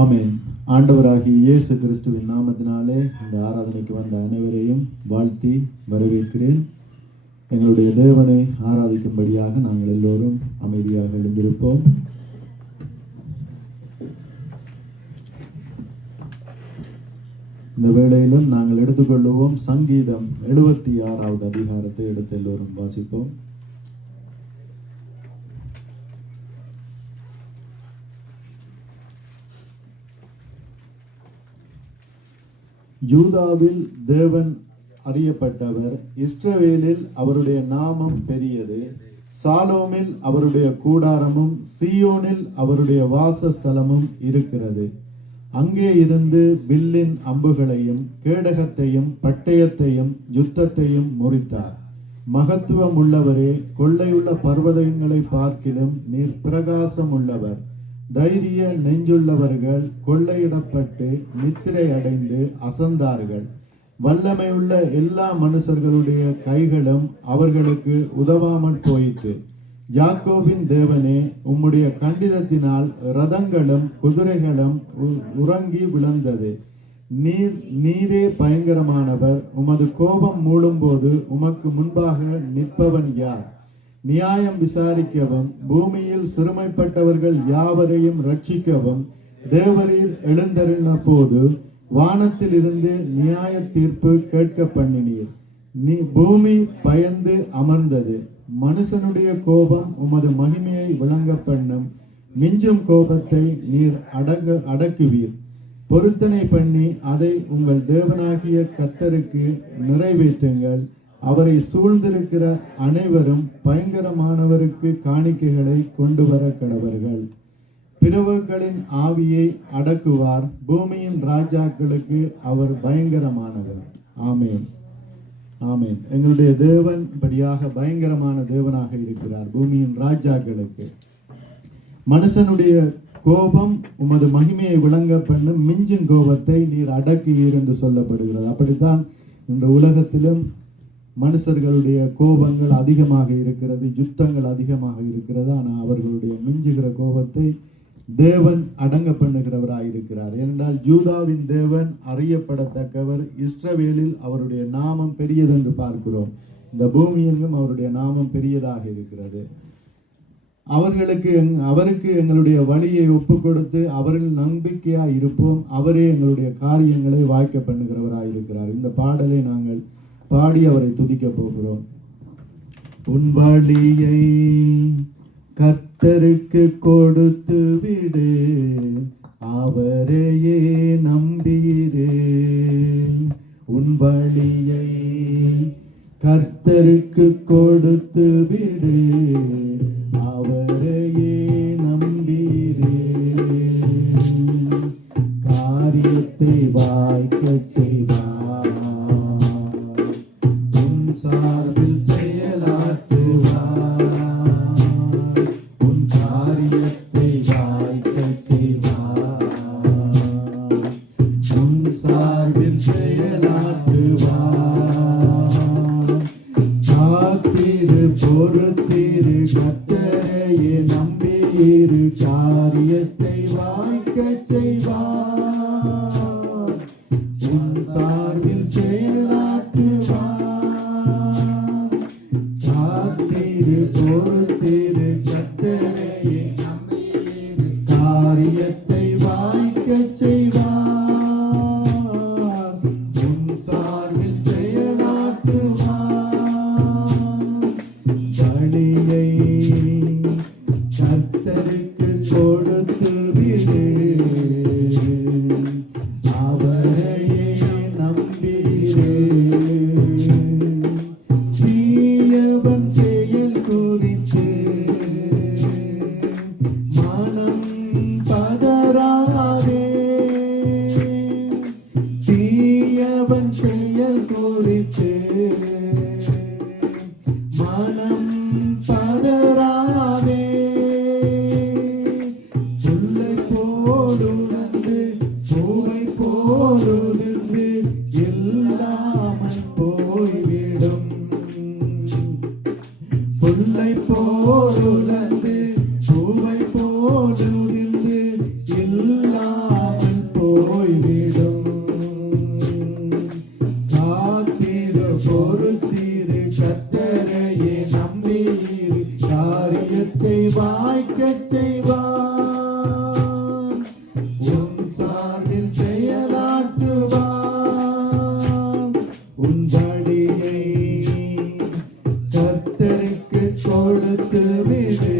ஆமென். ஆண்டவராகிய இயேசு கிறிஸ்துவின் நாமத்தினாலே இந்த ஆராதனைக்கு வந்த அனைவரையும் வாழ்த்தி வரவேற்கிறேன். எங்களுடைய தேவனை ஆராதிக்கும்படியாக நாங்கள் எல்லோரும் அமைதியாக எழுந்திருப்போம். இந்த வேளையிலும் நாங்கள் எடுத்துக்கொள்ளுவோம் சங்கீதம் 76வது அதிகாரத்தை எடுத்து எல்லோரும் வாசிப்போம். யூதாவில் தேவன் அறியப்பட்டவர், இஸ்ரவேலில் அவருடைய நாமம் பெரியது. சாலோமில் அவருடைய கூடாரமும் சீயோனில் அவருடைய வாசஸ்தலமும் இருக்கிறது. அங்கே இருந்து வில்லின் அம்புகளையும் கேடகத்தையும் பட்டயத்தையும் யுத்தத்தையும் முறித்தார். மகத்துவம் உள்ளவரே, கொள்ளையுள்ள பர்வதங்களை பார்க்கிலும் நீர் பிரகாசம் உள்ளவர். தைரிய நெஞ்சுள்ளவர்கள் கொள்ளையிடப்பட்டு நித்திரை அடைந்து அசந்தார்கள். வல்லமையுள்ள எல்லா மனுஷர்களுடைய கைகளும் அவர்களுக்கு உதவாமல் போயிற்று. யாக்கோபின் தேவனே, உம்முடைய கண்டிதத்தினால் ரதங்களும் குதிரைகளும் உறங்கி விழுந்தது. நீரே பயங்கரமானவர். உமது கோபம் மூழும்போது உமக்கு முன்பாக நிற்பவன் யார்? நியாயம் விசாரிக்கவும் பூமியில் சிறுமைப்பட்டவர்கள் யாவரையும் ரட்சிக்கவும் தேவரீர் எழுந்தருளின போது வானத்தில் இருந்து நியாய தீர்ப்பு கேட்க பண்ணினீர். பூமி பயந்து அமர்ந்தது. மனுஷனுடைய கோபம் உமது மகிமையை விளங்க பண்ணும். மிஞ்சும் கோபத்தை நீர் அடக்குவீர். பொருத்தனை பண்ணி அதை உங்கள் தேவனாகிய கர்த்தருக்கு நிறைவேற்றுங்கள். அவரை சூழ்ந்திருக்கிற அனைவரும் பயங்கரமானவருக்கு காணிக்கைகளை கொண்டு வர கடவர்கள். பிறவுகளின் ஆவியை அடக்குவார். பூமியின் ராஜாக்களுக்கு அவர் பயங்கரமானவர். ஆமேன், ஆமேன். எங்களுடைய தேவன் படியாக பயங்கரமான தேவனாக இருக்கிறார். பூமியின் ராஜாக்களுக்கு மனுஷனுடைய கோபம் உமது மகிமையை விளங்க பண்ணும். மிஞ்சும் கோபத்தை நீர் அடக்குவீர் என்று சொல்லப்படுகிறது. அப்படித்தான் இந்த உலகத்திலும் மனுஷர்களுடைய கோபங்கள் அதிகமாக இருக்கிறது, யுத்தங்கள் அதிகமாக இருக்கிறது. ஆனால் அவர்களுடைய மிஞ்சுகிற கோபத்தை தேவன் அடங்க பண்ணுகிறவராய் இருக்கிறார். ஏனென்றால் யூதாவின் தேவன் அறியப்படத்தக்கவர், இஸ்ரவேலில் அவருடைய நாமம் பெரியது என்று பார்க்கிறோம். இந்த பூமியெங்கும் அவருடைய நாமம் பெரியதாக இருக்கிறது. அவருக்கு எங்களுடைய வழியை ஒப்பு கொடுத்து அவரில் நம்பிக்கையாய் இருப்போம். அவரே எங்களுடைய காரியங்களை வாய்க்க பண்ணுகிறவராய் இருக்கிறார். இந்த பாடலை நாங்கள் பாடி அவரை துதிக்க போகிறோம். உன் வழியை கர்த்தருக்கு கொடுத்து விடு, அவரையே நம்பீரே. உன் வழியை கர்த்தருக்கு கொடுத்து விடு, அவரையே நம்பீரே. காரியத்தை வாய்க்க செய்வார். சார்பில் செயலாற்றுவார். உன் காரியத்தை வாய்க்க செய்வார். உன் சார்பில் செயலாற்றுவார். காத்திரு, பொறுத்திரு, கர்த்தரையே நம்பியிரு. காரியத்தை வாய்க்க செய்வார். உன் சார்பில் செயலாற்றுவார். பொறுத்திரு, கர்த்தரையே நம்பியிரு. காரியத்தை வாய்க்க செய்வார். உன் சார்பில் செயலாற்றுவார். வழியை கர்த்தருக்கு கொடுத்து விடு, காரியத்தை வாய்க்கச் செய்வார். உன் சார்பில் செயலாற்றுவார். உன் வழியை கர்த்தருக்கு கொடுத்து விடு.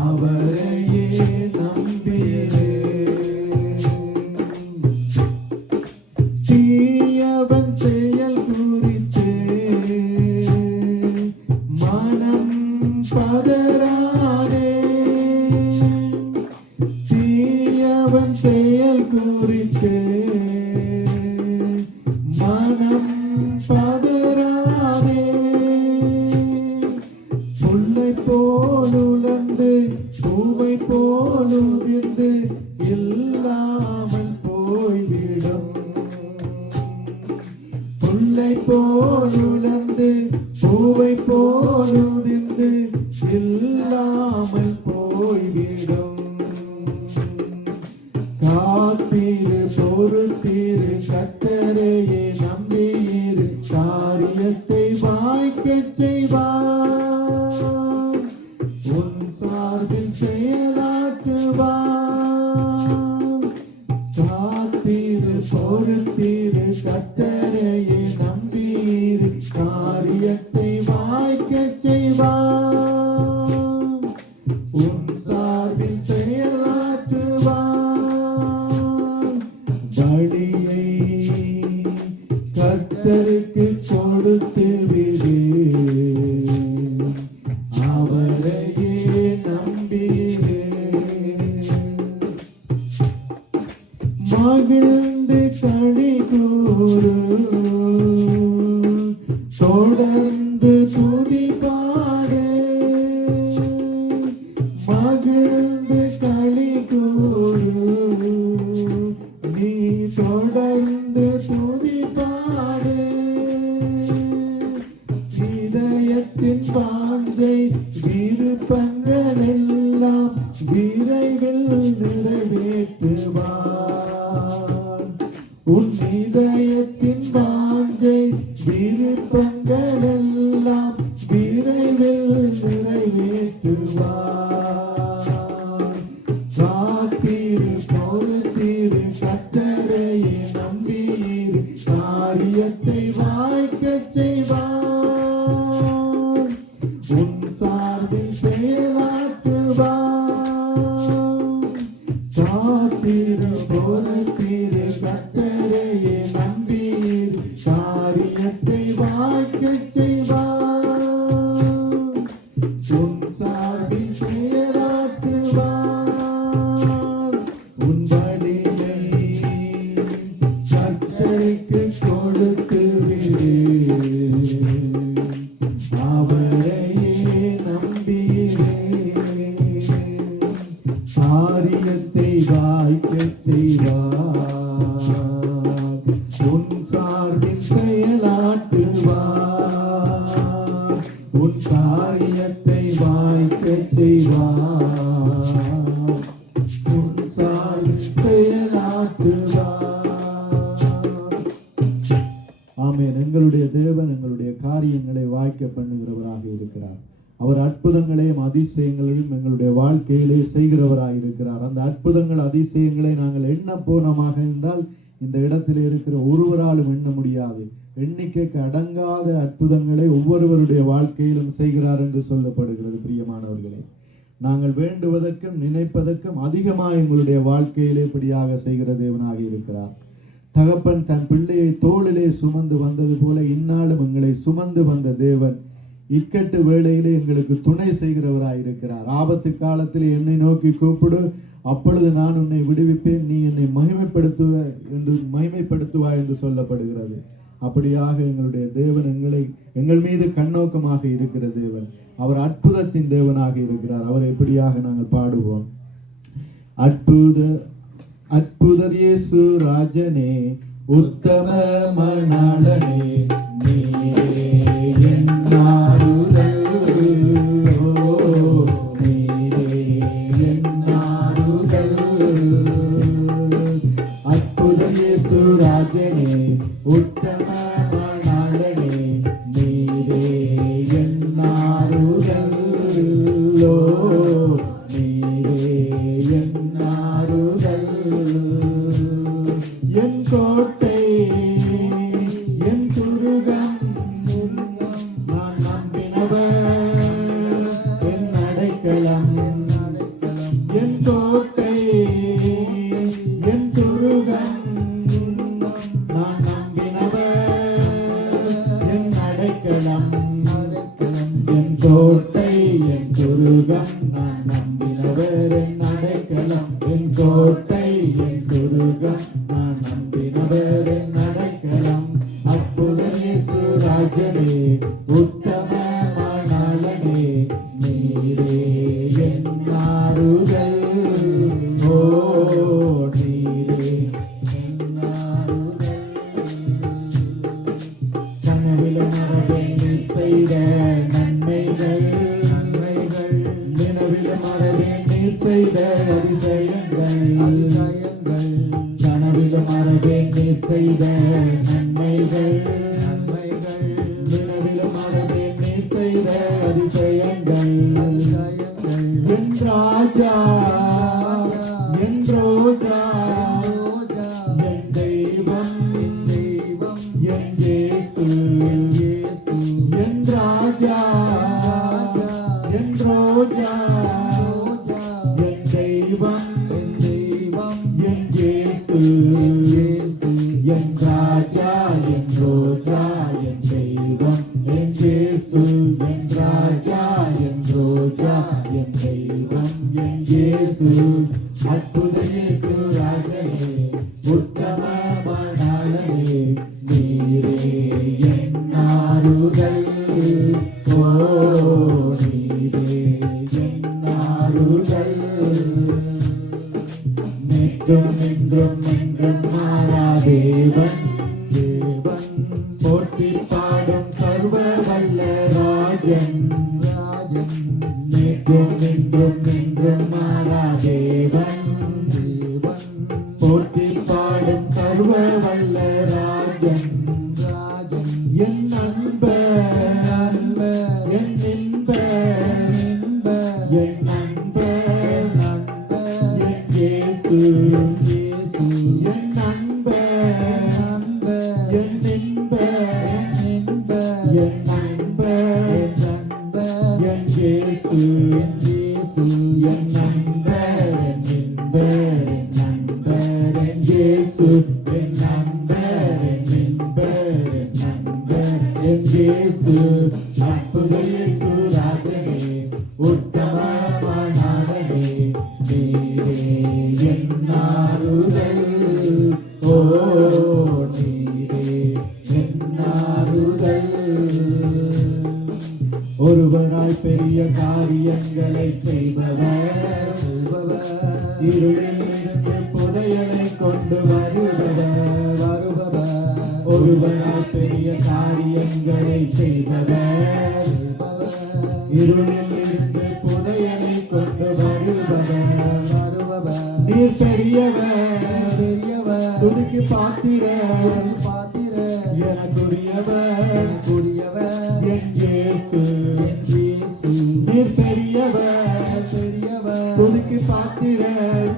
அவரையே நம்பிரு. தீயவன் செயல் குறித்து மனம் பதறாதே. தீயவன் செயல் குறித்து மனம் பதறாதே. புல்லை போல் உலர்ந்து பூவை போல் உதிர்ந்து இல்லாமல் போய்விடும். புல்லை போல் உலர்ந்து பூவை போல் உதிர்ந்து இல்லாமல் போய்விடும். காத்திரு பொறுத்திரு கர்த்தரையே நம்பியிரு. காரியத்தை வாய்க்கச் செய்வார். உன் சார்பில் செயலாற்றுவார். காத்திரு பொறுத்திரு கர்த்தரையே நம்பியிரு. காரியத்தை வாய்க்கச் செய்வார். உன் சார்பில் செயலாற்றுவார். வழியை கர்த்தருக்கு கொடுத்து விடு. அவரையே நம்பிரு. மகிழ்ந்து களி கூறு. தொடர்ந்து துதி பாடு. மகிழ்ந்து களி கூறு. நீ தொடர்ந்து துதி பாடு. இதயத்தின் வாஞ்சை விருப்பங்கள் எல்லாம் விரைவில் நிறைவேற்றுவார். உன் இதயத்தின் வாஞ்சை விருப்பங்கள் எல்லாம் விரைவில் நிறைவேற்றுவார். காத்திரு பொறுத்திரு கர்த்தரையே நம்பியிரு. காரியத்தை வாய்க்கச் செய்வார். உன் சார்பில் செயலாற்றுவார். காத்திரு பொறுத்திரு கர்த்தரையே நம்பியிரு. காரியத்தை வாய்க்கச் செய்வார். உன் சார்பில் செயலாற்றுவார். உன் வழியை கர்த்தருக்கு கொடுத்து விடு. அவரையே நம்பிரு. காரியத்தை வாய்க்கச் செய்வார். உன் சார்பில் செயலாற்றுவார். உன் காரியத்தை வாய்க்கச் செய்வார். உன் சார்பில் செயலாற்றுவார். ஆமென். எங்களுடைய தேவன் எங்களுடைய காரியங்களை வாய்க்க பண்ணுகிறவராக இருக்கிறார். அவர் அற்புதங்களையும் அதிசயங்களையும் எங்களுடைய வாழ்க்கையிலே செய்கிறவராக இருக்கிறார். அந்த அற்புதங்கள் அதிசயங்களை நாங்கள் எண்ண போனமாக இருந்தால் இந்த இடத்தில் இருக்கிற ஒருவராலும் எண்ண முடியாது. எண்ணிக்கைக்கு அடங்காத அற்புதங்களை ஒவ்வொருவருடைய வாழ்க்கையிலும் செய்கிறார் என்று சொல்லப்படுகிறது. பிரியமானவர்களே, நாங்கள் வேண்டுவதற்கும் நினைப்பதற்கும் அதிகமாக எங்களுடைய வாழ்க்கையிலே இப்படியாக செய்கிற தேவனாக இருக்கிறார். தகப்பன் தன் பிள்ளையை தோளிலே சுமந்து வந்தது போல இந்நாளும் எங்களை சுமந்து வந்த தேவன் இக்கட்டு வேளையிலே எங்களுக்கு துணை செய்கிறவராயிருக்கிறார். ஆபத்து காலத்திலே என்னை நோக்கி கூப்பிடு, அப்பொழுது நான் உன்னை விடுவிப்பேன், நீ என்னை மகிமைப்படுத்துவாய் என்று சொல்லப்படுகிறது. அப்படியாக எங்களுடைய தேவன் எங்கள் மீது கண்ணோக்கமாக இருக்கிற தேவன். அவர் அற்புதத்தின் தேவனாக இருக்கிறார். அவரை எப்படியாக நாங்கள் பாடுவோம். அற்புதர் இயேசு ராஜனே, உத்தம மணாளனே, நீரே என் ஆறுதல். நீரே என் ஆறுதல். அற்புதர் இயேசு ராஜனே, உத்தம மணாளனே, நீரே என் ஆறுதல். ஆறுதல் ஓ நீரே என் ஆறுதல் என் கோட்டை என் துருகம் நான் நம்பினவர் என் அடைக்கலம் என் கோட்டை என் துருகம் நான் நம்பினவர் என் அடைக்கலம் என் கோட்டை என் துருகம் நான் நம்பினவர் என் அடைக்கலம் என் கோட்டை என் துருகம் நான் நம்பினவர் என் அடைக்கலம் அற்புத இயேசு ராஜனே உத்தமமானவனே நீரே என் ஆறுதல் ஓ நீரே என் ஆறுதல் கனவில மரபே நீ செய்த நன்மைகள் நினைவில மரபே நீ செய்த அதிசயங்கள் கனவில மரபே நீ செய்த நன்மைகள் நினைவில மரபே நீ செய்த அதிசயங்கள் என் ராஜா என் ரோஜா என் தெய்வம் என் இயேசு என் ராஜா என் ரோஜா என் தெய்வம் என் இயேசு என் ராஜா என் ரோஜா என் தெய்வம் என் இயேசு என் ராஜா என் ரோஜா என் தெய்வம் என் இயேசு அற்புத இயேசு ராஜனே உத்தமமானவனே நீரே என் ஆறுதல் ஓ நீரே என் ஆறுதல் நிற்கும் என்றும் என்றும் மாறாதேவன் போற்றி பாடும் சர்வ வல்ல ராஜன் நிற்கும் என்றும் என்றும் மாறாதேவன் போற்றி பாடும் சர்வ வல்ல ராஜன் என் நண்பர் என் இன்பர் என் நண்பர் என் இயேசு என் நண்பர் என் இன்பர் என் நண்பர் என் இயேசு என் நண்பர் என் இன்பர் என் நண்பர் என் இயேசு என் நண்பர் என் இன்பர் என் நண்பர் என் இயேசு அற்புத இயேசு ராஜனே உத்தமமானவனே நீரே என் ஆறுதல் ஓ நீரே என் ஆறுதல் ஒருவராய் பெரிய காரியங்களை செய்பவர் இருளில் இருந்து புதையலை கொண்டு வருபவர் ஒருவராய் பெரிய காரியங்களை செய்பவர் இருளில் இருந்து புதையலை கொண்டு வருபவர் நீர் பெரியவர் துதிக்கு பாத்திரர் எனக்குரியவர் என் இயேசு நீர் பெரியவர் துதிக்கு பாத்திரர்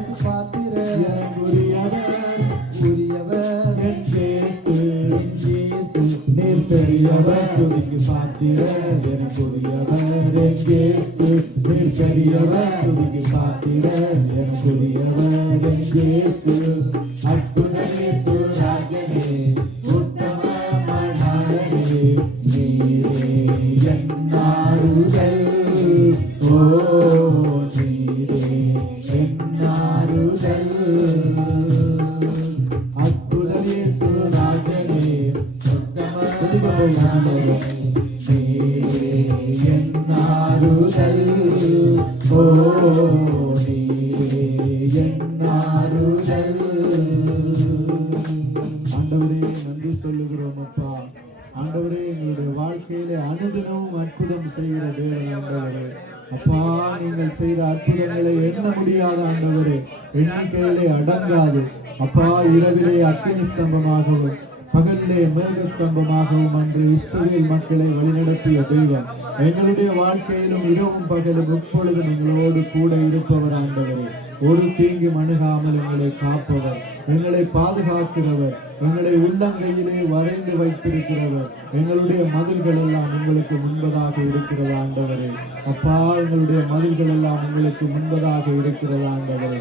எனக்குரியவர் என் இயேசு நீர் பெரியவர் துதிக்கு பாத்திரர் எனக்குரியவர் என் இயேசு நீர் பெரியவர் துதிக்கு பாத்திரர் எனக்குரியவர் என் இயேசு அற்புத இயேசு ராஜனே உத்தமமானவனே நீரே என் ஆறுதல் ஓ நீரே என் ஆறுதல் அற்புத இயேசு ராஜனே உத்தமமானவனே நீரே என் ஆறுதல் ஓ நீரே என் ஆறுதல் ஆண்டவரே நன்றி சொல்லுகிறோம் அப்பா ஆண்டவரே எங்களுடைய வாழ்க்கையிலே அனுதினமும் அற்புதம் செய்கிற தேவன் ஆண்டவரே அப்பா நீங்கள் செய்த அற்புதங்களை எண்ண முடியாத ஆண்டவரே எண்ணிக்கையிலே அடங்காது அப்பா இரவிலே அக்கினி ஸ்தம்பமாகவும் பகலிலே மேக ஸ்தம்பமாகவும் அன்று இஸ்ரவேல் மக்களை வழிநடத்திய தெய்வம் எங்களுடைய வாழ்க்கையிலும் இரவும் பகலும் எப்பொழுதும் எங்களோடு கூட இருப்பவர் ஆண்டவரே. ஒரு தீங்கு அணுகாமல் எங்களை காப்பவர், எங்களை பாதுகாக்கிறவர், எங்களை உள்ளங்கையிலே வரைந்து வைத்திருக்கிறவர். எங்களுடைய மதில்கள் எல்லாம் உங்களுக்கு முன்பதாக இருக்கிறது ஆண்டவரே. அப்பா, எங்களுடைய மதில்கள் எல்லாம் உங்களுக்கு முன்பதாக இருக்கிறது ஆண்டவரே.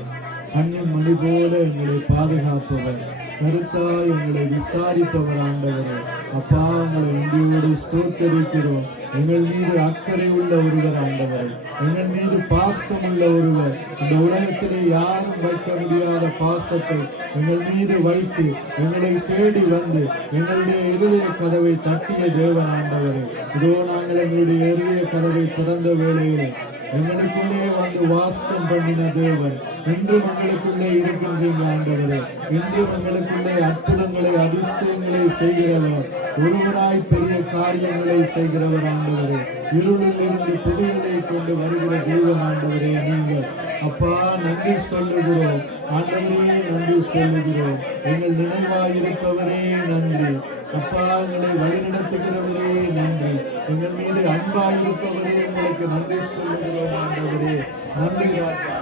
கண்ணின் மணி போல எங்களை பாதுகாப்பவர், கருத்தாய் எங்களை விசாரிப்பவர் ஆண்டவரே. அப்பா, உங்களை நன்றியோடு ஸ்தோத்தரிக்கிறோம். எங்கள் மீது அக்கறை உள்ள ஒருவர் ஆண்டவரே, எங்கள் மீது பாசம் உள்ள ஒருவர். இந்த உலகத்திலே யாரும் வைக்க முடியாத பாசத்தை எங்கள் மீது வைத்து எங்களை தேடி வந்து எங்களுடைய இருதய கதவை தட்டிய தேவன் ஆண்டவரே. இதோ நாங்கள் எங்களுடைய இருதய கதவை திறந்த வேளையிலே எங்களுக்குள்ளே வந்து வாசம் பண்ணின தேவன் இன்றும் எங்களுக்குள்ளே இருக்கின்றீங்க ஆண்டவரே. இன்றும் எங்களுக்குள்ளே அற்புதங்களை அதிசயங்களை செய்கிறவர், ஒருவராய் பெரிய காரியங்களை செய்கிறவர் ஆண்டவரே. இருளில் இருந்து புதியலை கொண்டு வருகிற தெய்வம் ஆண்டவரே நீங்கள். அப்பா, நன்றி சொல்லுகிறோம் ஆண்டவரே, நன்றி சொல்லுகிறோம். எங்கள் நினைவாயிருப்பவரே நன்றி. அப்பா, எங்களை வழிநடத்துகிறவரே நன்றி. எங்கள் மீது அன்பாயிருப்பவரே உங்களுக்கு நன்றி சொல்லுகிறோம் ஆண்டவரே. நன்றி ராஜா.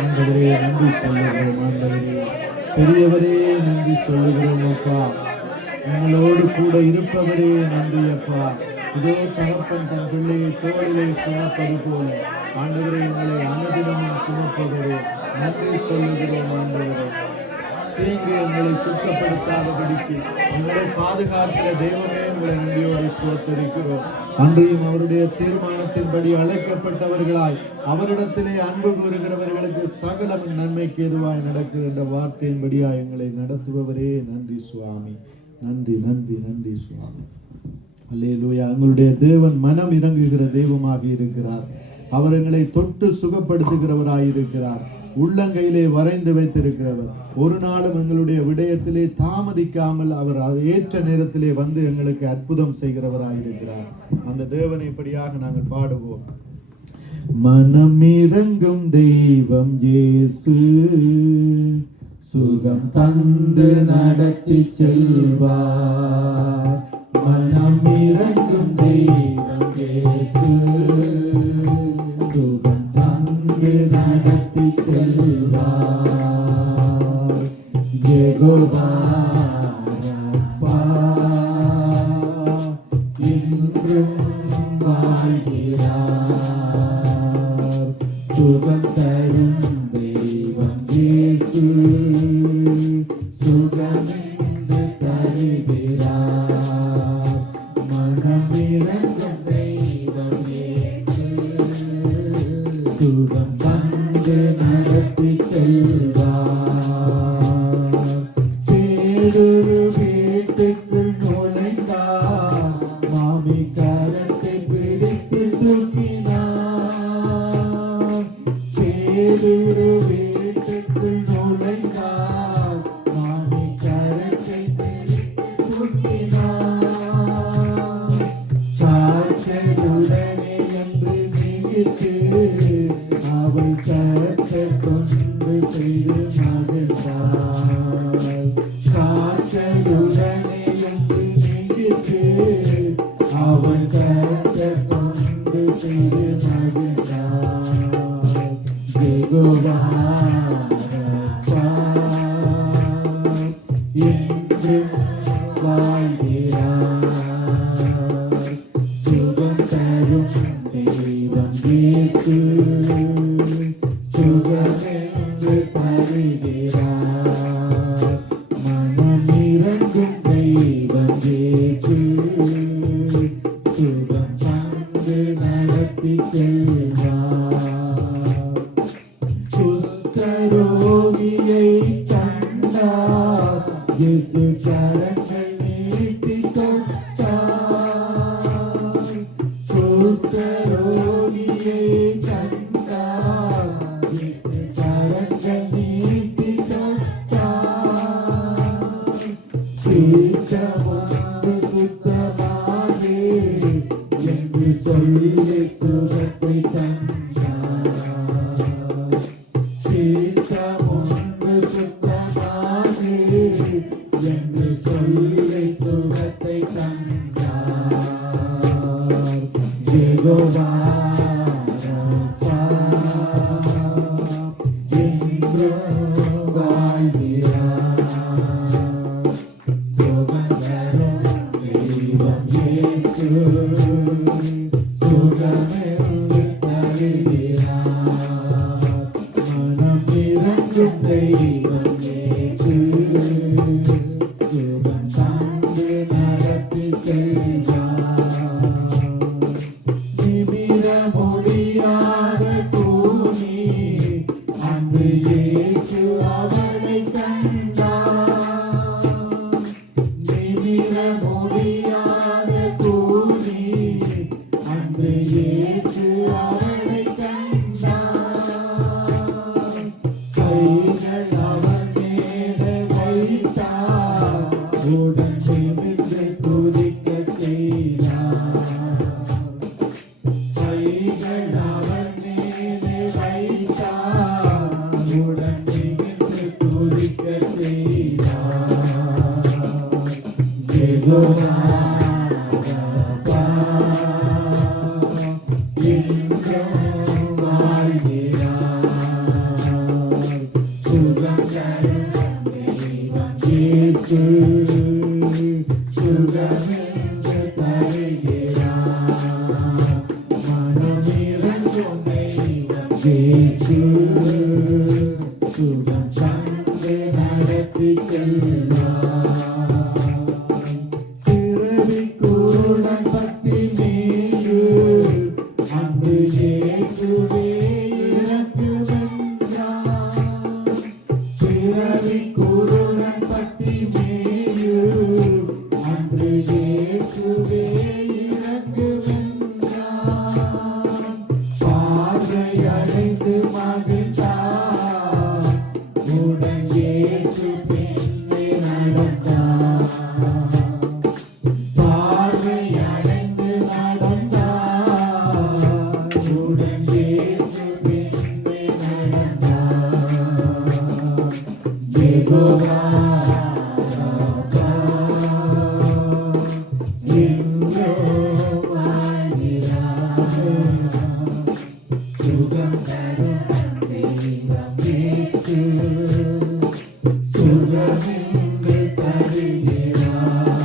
ஆண்டவரே நன்றி சொல்லுகிறோம் ஆண்டவரே. பெரியவரே நன்றி சொல்லுகிறோம் அப்பா. எங்களோடு கூட இருப்பவரே நன்றி அப்பா. இதோ தகப்பன் தன் பிள்ளையை தோளிலே சுமப்பது போல ஆண்டவரே எங்களை அனுதினமும் சுமப்பவரே நன்றி சொல்லுகிறோம் ஆண்டவரே. தீங்கு எங்களை துக்கப்படுத்தாதபடிக்கு எங்களை பாதுகாக்கிற தெய்வமே உங்களை நன்றியோடு ஸ்தோத்திரிக்கிறோம். அன்றையும் அவருடைய தீர்மானத்தின்படி அழைக்கப்பட்டவர்களாய் அவரிடத்திலே அன்பு கூறுகிறவர்களுக்கு சகலம் நன்மைக்கு எதுவாய் நடக்கிற வார்த்தையின்படியா எங்களை நடத்துபவரே நன்றி சுவாமி. நன்றி நன்றி நன்றி சுவாமி. அல்லேலூயா. எங்களுடைய தேவன் மனம் இறங்குகிற தெய்வமாக இருக்கிறார். அவர் எங்களை தொட்டு சுகப்படுத்துகிறவராயிருக்கிறார். உள்ளங்கையிலே வரைந்து வைத்திருக்கிறவர். ஒரு நாளும் எங்களுடைய விடயத்திலே தாமதிக்காமல் அவர் ஏற்ற நேரத்திலே வந்து எங்களுக்கு அற்புதம் செய்கிறவராயிருக்கிறார். அந்த தேவனை இப்படியாக நாங்கள் பாடுவோம். மனம் இறங்கும் தெய்வம் இயேசு, சுகம் தந்து நடத்தி செல்வார். மனம் இறங்கும் தெய்வம் இயேசு, சுகம் தந்து நடத்தி செல்வார். யெகோவா ரப்பா இன்றும் வாழ்கிறார். சுகம் தரும் தெய்வம் இயேசு, சுகமென்று தருகிறார். மனம் இறங்கும் தெய்வம் இயேசு, சுகம் தந்து நடத்தி செல்வார். பேரொரு வீட்டுக்குள் நுழைந்தார், மாமி கரத்தை பிடித்து தூக்கினார். பேரொரு வீட்டுக்குள் நுழைந்தார், மாமி கரத்தை பிடித்து தூக்கினார். சாட்சியுடனே என்று நினைத்து அவள் கரத்தை கொண்டு செய்து மகிழ்ந்தார். சாட்சியுடனே என்று நினைத்து அவள் கரத்தை கொண்டு செய்து மகிழ்ந்தார். யெகோவா ரப்பா இன்றும் வாழ்கிறார். சுகம் தரும் தெய்வம் இயேசு, சுகமென்று தருகிறார். மனம் இறங்கும் தெய்வம் இயேசு, சுகம் தந்து நடத்தி செல்வார். குஷ்டரோகியை கண்டார், இயேசு கரங்கள் நீட்டி தொட்டார். குஷ்டரோகியை கண்டார், இயேசு கரங்கள் நீட்டி தொட்டார். சீக்கிரமாக சுத்தமாகே என்று சொல்லி சுகத்தை தந்தார். இறங்கும் தெய்வம் இயேசு சுகம் தந்து நடத்தி செல்வார். நிமிர முடியாத கூனி அன்று இயேசு அவளை கண்டார். நிமிர முடியாத கூனி அன்று இயேசு அவளை கண்டார். கைகள் அவள் மேலே வைத்தார். உடன் நிமிர்ந்து துதிக்க செய்தார். கைகள் அவள் மேலே வைத்தார். உடன் நிமிர்ந்து துதிக்க செய்தார். யெகோவா ராபா என்றும் வாழ்கிறார். சுகம் தரும் தெய்வம் இயேசு சுகமென்று தருகிறார். மனம் இறங்கும் தெய்வம் இயேசு சுகம் தந்து நடத்தி செல்வார். பிறவி குருடன் பத்தினிக்கு அன்று இயேசுவே இறக்குமென்றார். பிறவி குருடன் பத்தினிக்கு அன்று இயேசுவே இறக்குமென்றார். பார்வை அடைந்து மகிழ்ந்தார். உடன் இயேசு பின்னே நடந்தார். பார்வை அடைந்து நடந்தார். உடன் இயேசு பின்னே நடந்தார். யெகோவா ராபா என்றும் வாழ்கிறார். சுகம் தரும் தெய்வம் இயேசு சுகமென்று தருகிறார்.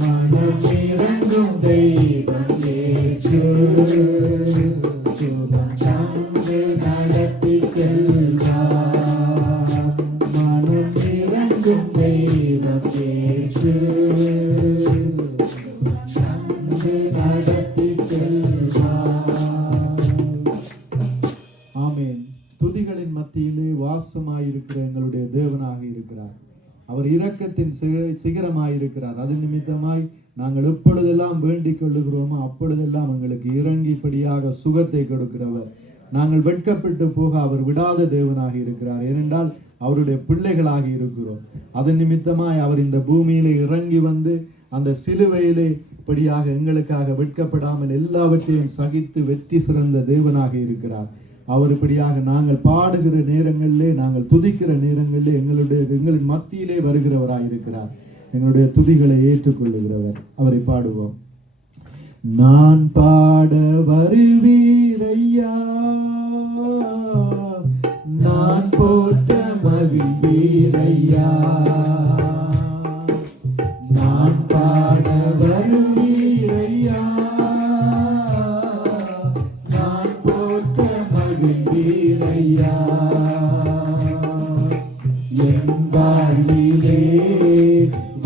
மனம் இறங்கும் தெய்வம் இயேசு சுகம் தந்து நடத்தி செல்வார். மனம் இறங்கும் தெய்வம் இயேசு சுகம் தந்து நடத்தி செல்வார். ஆமென். துதிகளின் மத்தியிலே வாசமாயிருக்கிற எங்களுடைய தேவனாக இருக்கிறார். அவர் இரக்கத்தின் சிகரமாயிருக்கிறார். அது நிமித்தமாய் நாங்கள் எப்பொழுதெல்லாம் வேண்டிக் கொள்ளுகிறோமோ அப்பொழுதெல்லாம் எங்களுக்கு இறங்கிப்படியாக சுகத்தை கொடுக்கிறவர். நாங்கள் வெட்கப்பட்டு போக அவர் விடாத தேவனாக இருக்கிறார். ஏனென்றால் அவருடைய பிள்ளைகளாக இருக்கிறோம். அதன் நிமித்தமாய் அவர் இந்த பூமியிலே இறங்கி வந்து அந்த சிலுவையிலே இப்படியாக எங்களுக்காக வெட்கப்படாமல் எல்லாவற்றையும் சகித்து வெற்றி சிறந்த தேவனாக இருக்கிறார். அவர் இப்படியாக நாங்கள் பாடுகிற நேரங்களிலே, நாங்கள் துதிக்கிற நேரங்களிலே எங்களின் மத்தியிலே வருகிறவராய் இருக்கிறார். எங்களுடைய துதிகளை ஏற்றுக்கொள்ளுகிறவர். அவரை பாடுவோம். நான் பாட வருவீரையா, நான் போற்ற மகிழ்வீரையா. நான் பாட வருவீரையா, நான் போற்ற மகிழ்வீரையா. என் வாழ்விலே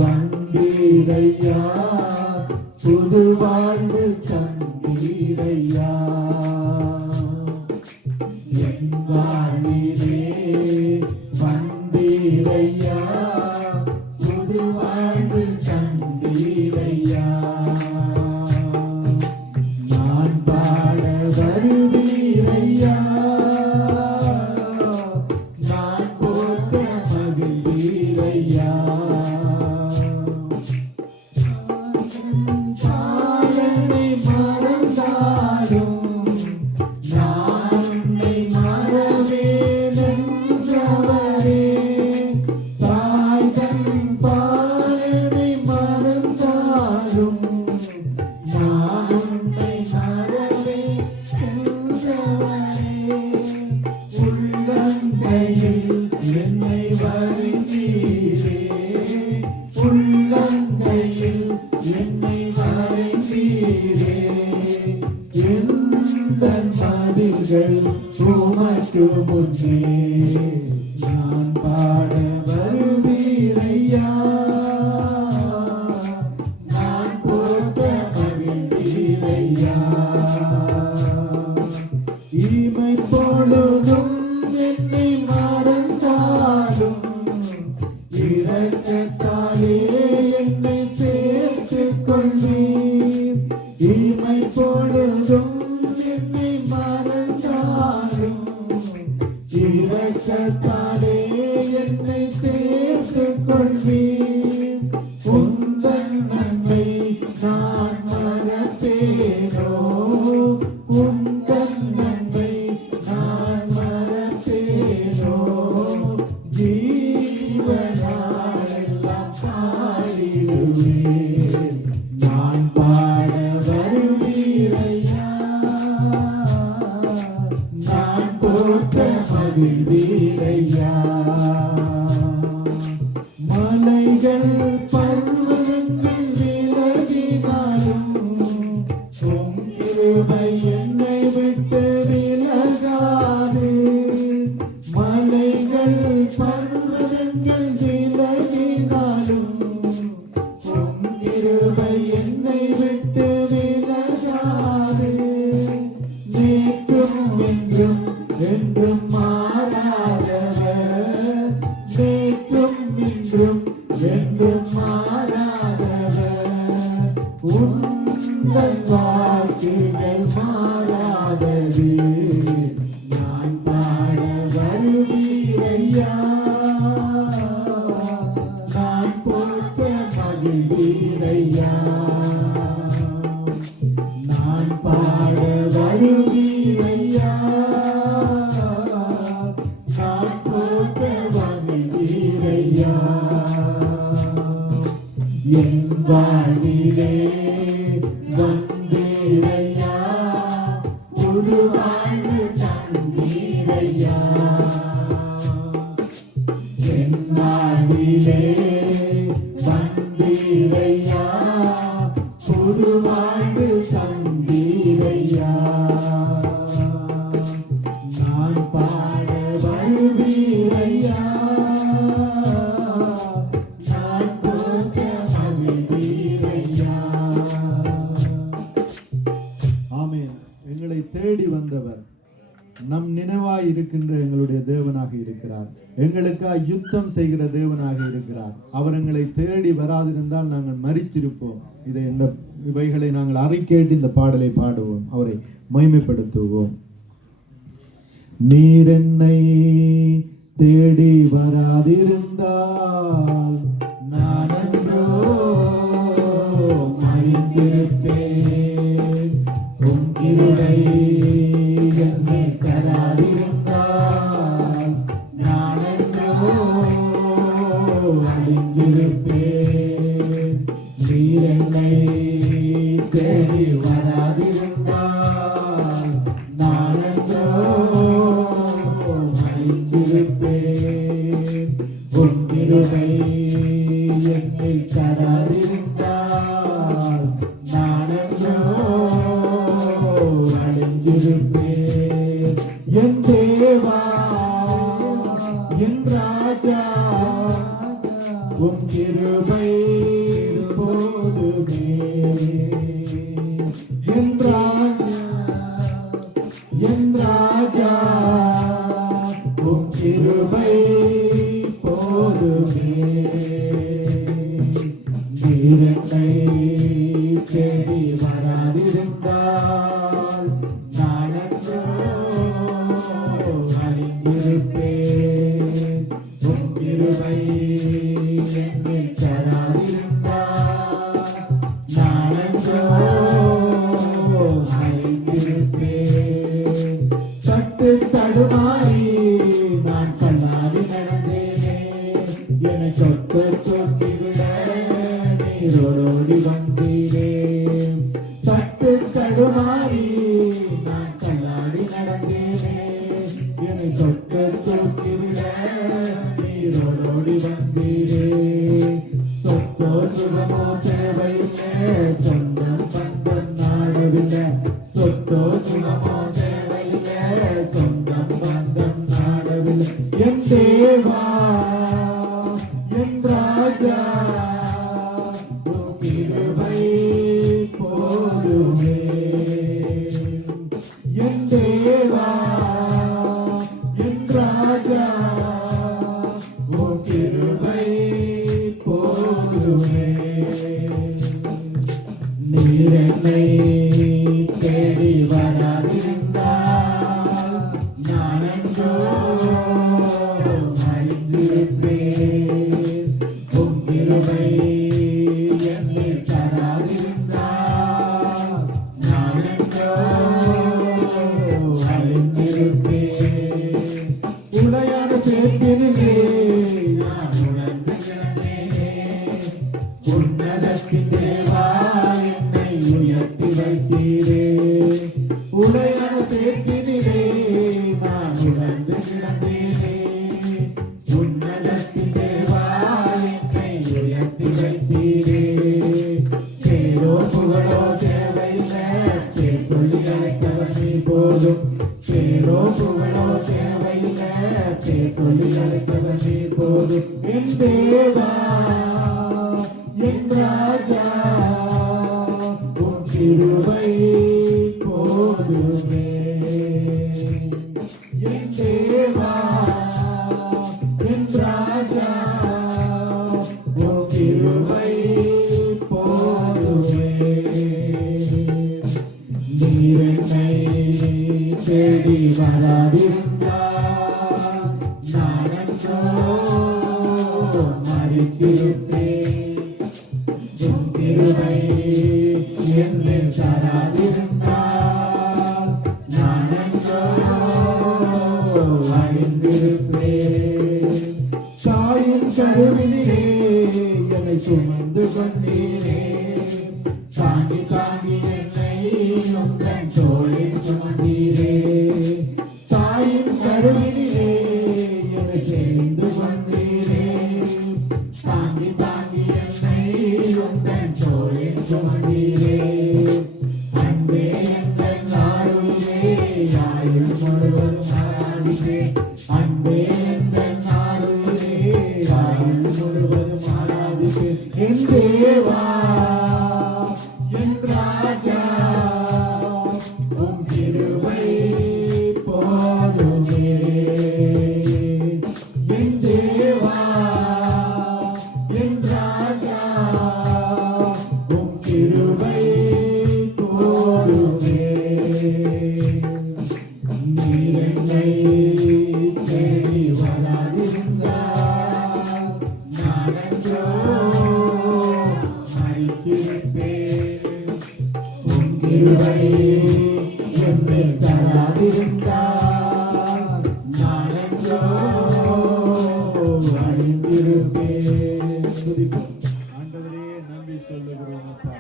வந்தீரையா, புது வாழ்வு தந்தீரையா. என் வாழ்விலே வந்தீரையா, புது வாழ்வு தந்தீரையா. நான் பாட வருவீரையா, நான் போற்ற மகிழ்வீரையா. காலனை மறந்தாலும் நான் உன்னை மறவேன் என்றவரே. தாய் உமக்கு முன்னே நான் பாட வருவீரையா. நான் போற்ற மகிழ்வீரையா. இமை பொழுதும் என்னை மறந்தாலும் இரக்கத்தாலே என்னை சேர்த்துக் கொள்வீர். இமை பொழுதும் என்னை மறந்தாலும் இரக்கத்தாலே என்னை சேர்த்துக் கொள்வீர். உந்தன் நன்மை நான் மறப்பேனோ, உந்தன் நன்மை நான் மறப்பேனோ. ஜீவனாலெல்லாம் பாடிடுவேன், நான் பாட வருவீரையா. நான் போற்ற மகிழ்வீரையா. மலைகள் பர்வதங்கள் விலகினாலும் உம் கிருபை என்னை விட்டு விலகாது. மலைகள் பர்வதங்கள் விலகினாலும் உம் கிருபை என்னை விட்டு விலகாது. நேற்றும் என்றும் என்றும் மாறாதவர், நேற்றும் இன்றும் என்றும் மாறாதவர். உந்தன் வாக்குகள் மாறாதது. நான் பாட வருவீரையா. நான் போற்ற மகிழ்வீரையா. நான் பாட வருவீரையா. நான் போற்ற மகிழ்வீரையா. என் வாழ்விலே வந்தீரையா. புது வாழ்வு தந்தீரையா. என் வாழ்விலே வந்தீரையா. புது வாழ்வு தந்தீரையா. நான் பாட வருவீரையா. நான் போற்ற மகிழ்வீரையா. ஆமென். எங்களை தேடி வந்தவர் நம் நினைவாய் இருக்கின்ற எங்களுடைய தேவனாக இருக்கிறார். எங்களுக்காக யுத்தம் செய்கிற தேவனாக இருக்கிறார். அவர் எங்களை தேடி வராதிருந்தால் நாங்கள் மரித்திருப்போம். இவைகளை நாங்கள் அறிக்கையிட்டு இந்த பாடலை பாடுவோம், அவரை மகிமைப்படுத்துவோம். நீர் என்னை தேடி வராதிருந்தால் நான் என்றோ மறித்திருப்பேன். உம் கிருபை என்னை தராதிருந்தால் நான் என்றோ அழிந்திருப்பேன். நீர் என்னை தேடி வராதிருந்தால் நான் என்றோ மறித்திருப்பேன். உம் கிருபை என்னை தராதிருந்தால் நான் என்றோ அழிந்திருப்பேன். என் தேவா, என் ராஜா, உம் கிருபை போதுமே. என் ராஜா, என் ராஜா, உம் கிருபை போதுமே. நீர் என்னை தேடி வராதிருந்தால் நான் என்றோ அறிந்திருப்பேன். உம் கிருபை என்னில் தராதிருந்தால் நான் என்றோ அறிந்திருப்பேன். தட்டு தடுமாறி நான் கல்லாடி நடந்தேனே. என்னை தொட்டு தொட்டிவிட நீரோடி வந்தீரே. தட்டு தடுமாறி நான் கல்லாடி நடந்தேனே. என்னை தொட்டு தொட்டிவிட நீரோடி வந்தீரே. சொத்தோ சுகமோ தேவையில்லை, சொந்தம் பந்தம் நாடவில்லை. சொத்தோ சுகமோ தேவையில்லை, சொந்தம் பந்தம் என் தேவா என் ராஜா உம் கிருபை போதுமே. என் தேவா என் ராஜா உம் கிருபை போதுமே. நீர் என்னை தேடி வராதிருந்தால் நான் என்றோ மறிந்திருப்பேன். உம் கிருபை என்னில் தராதிருந்தால் நான் என்றோ அழிந்திருப்பேன். உடையான சேர்ப்பினிலே நான் உணர்ந்து கிடந்தேனே. உன்னதத்தின் தேவா என்னை உயர்த்தி வைத்தீரே. உடையான சேர்ப்பினிலே நான் உணர்ந்து கிடந்தேனே. உன்னதத்தின் தேவா என்னை உயர்த்தி வைத்தீரே. பேரோ புகழோ தேவையில்லை, பேர் சொல்லி அழைத்தவர் நீ போதும். பேரோ புகழோ தேவையில்லை, பேர் சொல்லி அழைத்தவர் நீ போதும். என் தேவா என் ராஜா உம் கிருபை போதுமே. என் தேவா என் ராஜா உம் கிருபை போதுமே. நீர் என்னை தேடி வராதிருந்தால் நான் என்றோ மறித்திருப்பேன். உம் கிருபை என்னில் தராதிருந்தால் நான் என்றோ அழிந்திருப்பேன். தாயின் கருவினிலே என்னை சுமந்து கொண்டீரே. தாங்கி தாங்கி என்னை உந்தன் தோளில் சுமந்தீரே. தாயின் கருவினிலே என்னை சேர்ந்து கொண்டீரே. தாங்கி தாங்கி என்னை உந்தன் தோளில் சுமந்தீரே. அன்பே எந்தன் ஆருயிரே, ஆயுள் முழுவதும் ஆராதிப்பேன். அன்பே எந்தன் ஆருயிரே, ஆயுள் முழுவதும் ஆராதிப்பேன். என் தேவா என் ராஜா உம் கிருபை போதுமே. என் தேவா என் ராஜா உம் கிருபை போதுமே. நீர் என்னை தேடி வராதிருந்தால் நான் என்றோ மறித்திருப்பேன். உம் கிருபை என்னில் தராதிருந்தால் நான் என்றோ அழிந்திருப்பேன். துதிப்போம். ஆண்டவரே நன்றி சொல்லுகிறோம் அப்பா.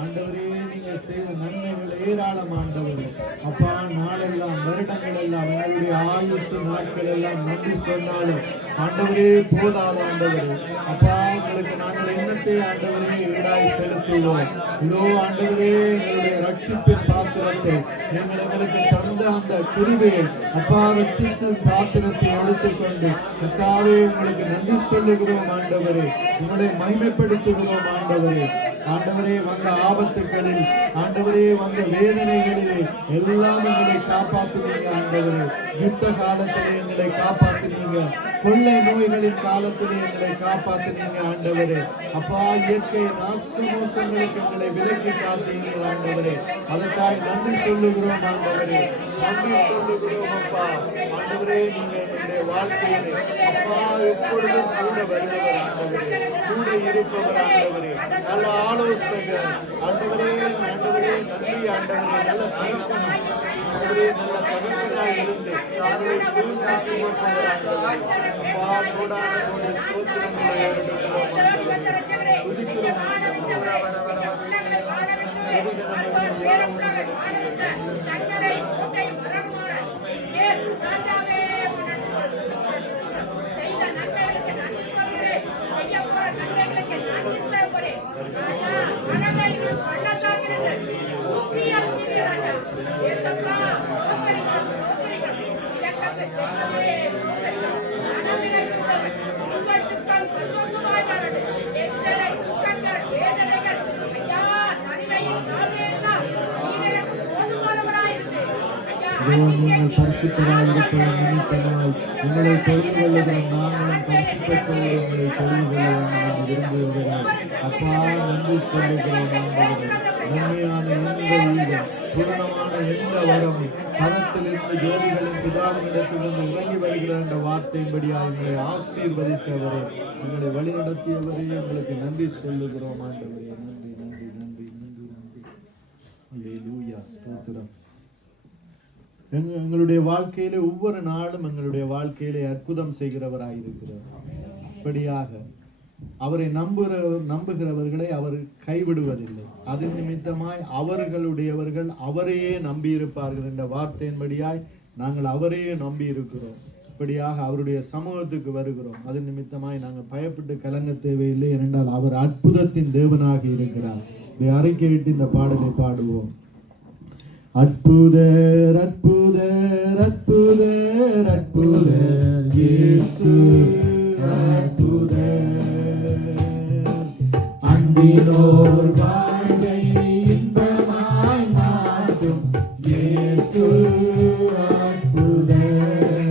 ஆண்டவரே நீங்க செய்த நன்மைகள் ஏராளம் ஆண்டவரே. அப்பா நாளெல்லாம் வருடங்கள் எல்லாம் எங்களுடைய ஆயுசு நாட்கள் எல்லாம் நன்றி சொன்னாலும் ஆண்டவரே போதாத ஆண்டவரே. அப்பா உங்களுக்கு நாங்கள் என்னத்தை ஆண்டவரே ஈடாய் செலுத்துவோம். இதோ ஆண்டவரே எங்களுடைய ரட்சிப்பின் பாத்திரத்தை நீங்கள் எங்களுக்கு தந்த அந்த கிருபையை அப்பா ரட்சிப்பின் பாத்திரத்தை எடுத்துக்கொண்டு கர்த்தாவே உங்களுக்கு நன்றி சொல்லுகிறோம் ஆண்டவரே. உங்களை மகிமைப்படுத்துகிறோம் ஆண்டவரே. ஆண்டவரே வந்த ஆபத்துகளில் ஆண்டவரே வந்த வேதனைகளிலே எல்லாம் எங்களை காப்பாற்றினீங்க ஆண்டவரே. யுத்த காலத்திலே எங்களை காப்பாற்றினீங்க. கொள்ளை நோய்களின் காலத்திலே எங்களை காப்பாற்றினீங்க ஆண்டவரே. அப்பா இயற்கை நாசமோசங்களுக்கு எங்களை விலக்கி காத்தீங்க ஆண்டவரே. அதற்காக நன்றி சொல்லுகிறோம் ஆண்டவரே. நன்றி சொல்லுகிறோம் அப்பா. ஆண்டவரே நீங்க எங்களுடைய வாழ்க்கையிலே அப்பா எப்பொழுதும் கூட வருபவர் ஆண்டவரே, கூட இருப்பவர் ஆண்டவரே, நல்ல ஆலோசகர் ஆண்டவரே. ஆண்டவரே நன்றி ஆண்டவரே. நல்ல தகப்பன் ஆண்டவரே, நல்ல தகப்பனாய் இருந்து எங்களை தூக்கி சுமப்பவர் ஆண்டவரே. அப்பா கோடான கோடி ஸ்தோத்திரங்களை எடுக்கிறோம் ஆண்டவரே. துதிக்கிறோம் ஆண்டவரே. இதோ நீங்கள் பரிசுத்தராய் இருப்பதன் நிமித்தமாய் உங்களை தொழுது கொள்ளுகிற நாங்களும் பரிசுத்தத்தோடு உங்களை தொழுது கொள்ள வேண்டும் என்று விரும்புகிறார். அப்பா, நன்றி சொல்லுகிறோம் ஆண்டவரே. நன்மையான எந்த ஈவும் பூரணமான எந்த வரமும் பரத்திலிருந்து ஜோதிகளின் பிதாவினிடத்திலிருந்து இறங்கி வருகிற என்ற வார்த்தையின்படியாக எங்களை ஆசீர்வதித்தவரே, எங்களை வழிநடத்தியவரே, எங்களுக்கு நன்றி சொல்லுகிறோம் ஆண்டவரே. நன்றி நன்றி நன்றி நன்றி நன்றி. அல்லேலூயா, ஸ்தோத்திரம். எங்களுடைய வாழ்க்கையிலே ஒவ்வொரு நாளும் எங்களுடைய வாழ்க்கையிலே அற்புதம் செய்கிறவராயிருக்கிறார். அப்படியாக அவரை நம்புகிறவர்களை அவர் கைவிடுவதில்லை. அதன் நிமித்தமாய் அவர்களுடையவர்கள் அவரையே நம்பியிருப்பார்கள் என்ற வார்த்தையின்படியாய் நாங்கள் அவரையே நம்பி இருக்கிறோம். இப்படியாக அவருடைய சமூகத்துக்கு வருகிறோம். அதன் நிமித்தமாய் நாங்கள் பயப்பட்டு கலங்க தேவையில்லை. ஏனென்றால் அவர் அற்புதத்தின் தேவனாக இருக்கிறார். இதை அறிக்கையிட்டு இந்த பாடலை பாடுவோம். அற்புதர் அற்புதர் அற்புதர் அற்புதர் இயேசு அற்புதர். அன்பினோர் வாழ்வை இன்பமாய் மாற்றும் இயேசு அற்புதர்.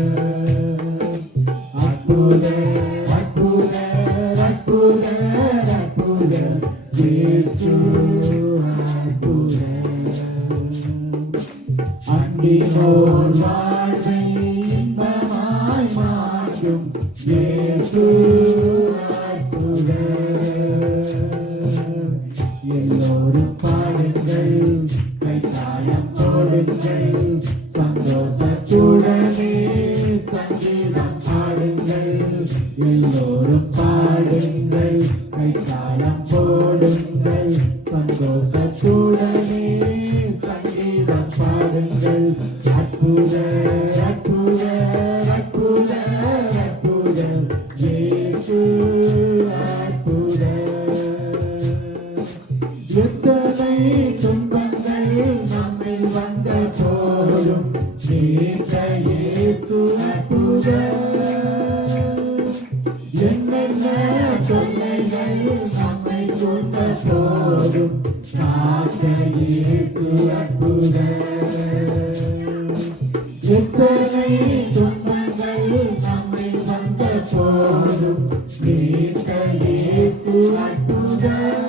அற்புதர் அற்புதர் அற்புதர் அற்புதர் இயேசு அற்புதர். அன்பினோர் வாழ்வை இன்பமாய் மாற்றும் இயேசு அற்புதர். எல்லோரும் பாடுங்கள், கைத்தாளம் போடுங்கள், சந்தோஷத்துடனே சங்கீதம் பாடுங்கள். எல்லோரும் பாடுங்கள், கைத்தாளம் போடுங்கள், சந்தோஷத்துடனே சங்கீதம் பாடுங்கள். அற்புதர் அற்புதர் அற்புதர் அற்புதர் இயேசு அற்புதர். எத்தனை துன்பங்கள் நம்மில் வந்த போதும் நீக்க இயேசு அற்புதர். என்னென்ன தொல்லைகள் நம்மை சூழ்ந்த போதும் காக்க இயேசு அற்புதர். எத்தனை துன்பங்கள் நம்மை வந்த போதும் நீக்க இயேசு அற்புதர்.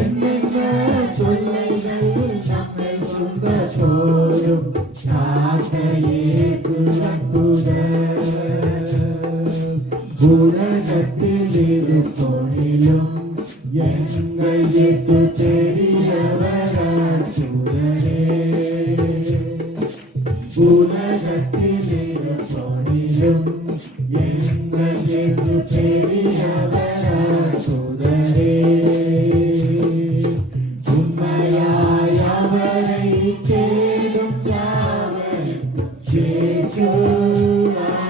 என்னென்ன தொல்லைகள் நம்மை சூழ்ந்த போதும் காக்க இயேசு அற்புதர். உலகத்தில் இருப்போனிலும் எங்கள் இயேசு பெரியவர் அற்புதரே. உலகத்தில் இருப்போனிலும் எங்கள் இயேசு பெரியவர் அற்புதரே. உண்மையாய் அவரை தேடும் யாவருக்கும் இயேசு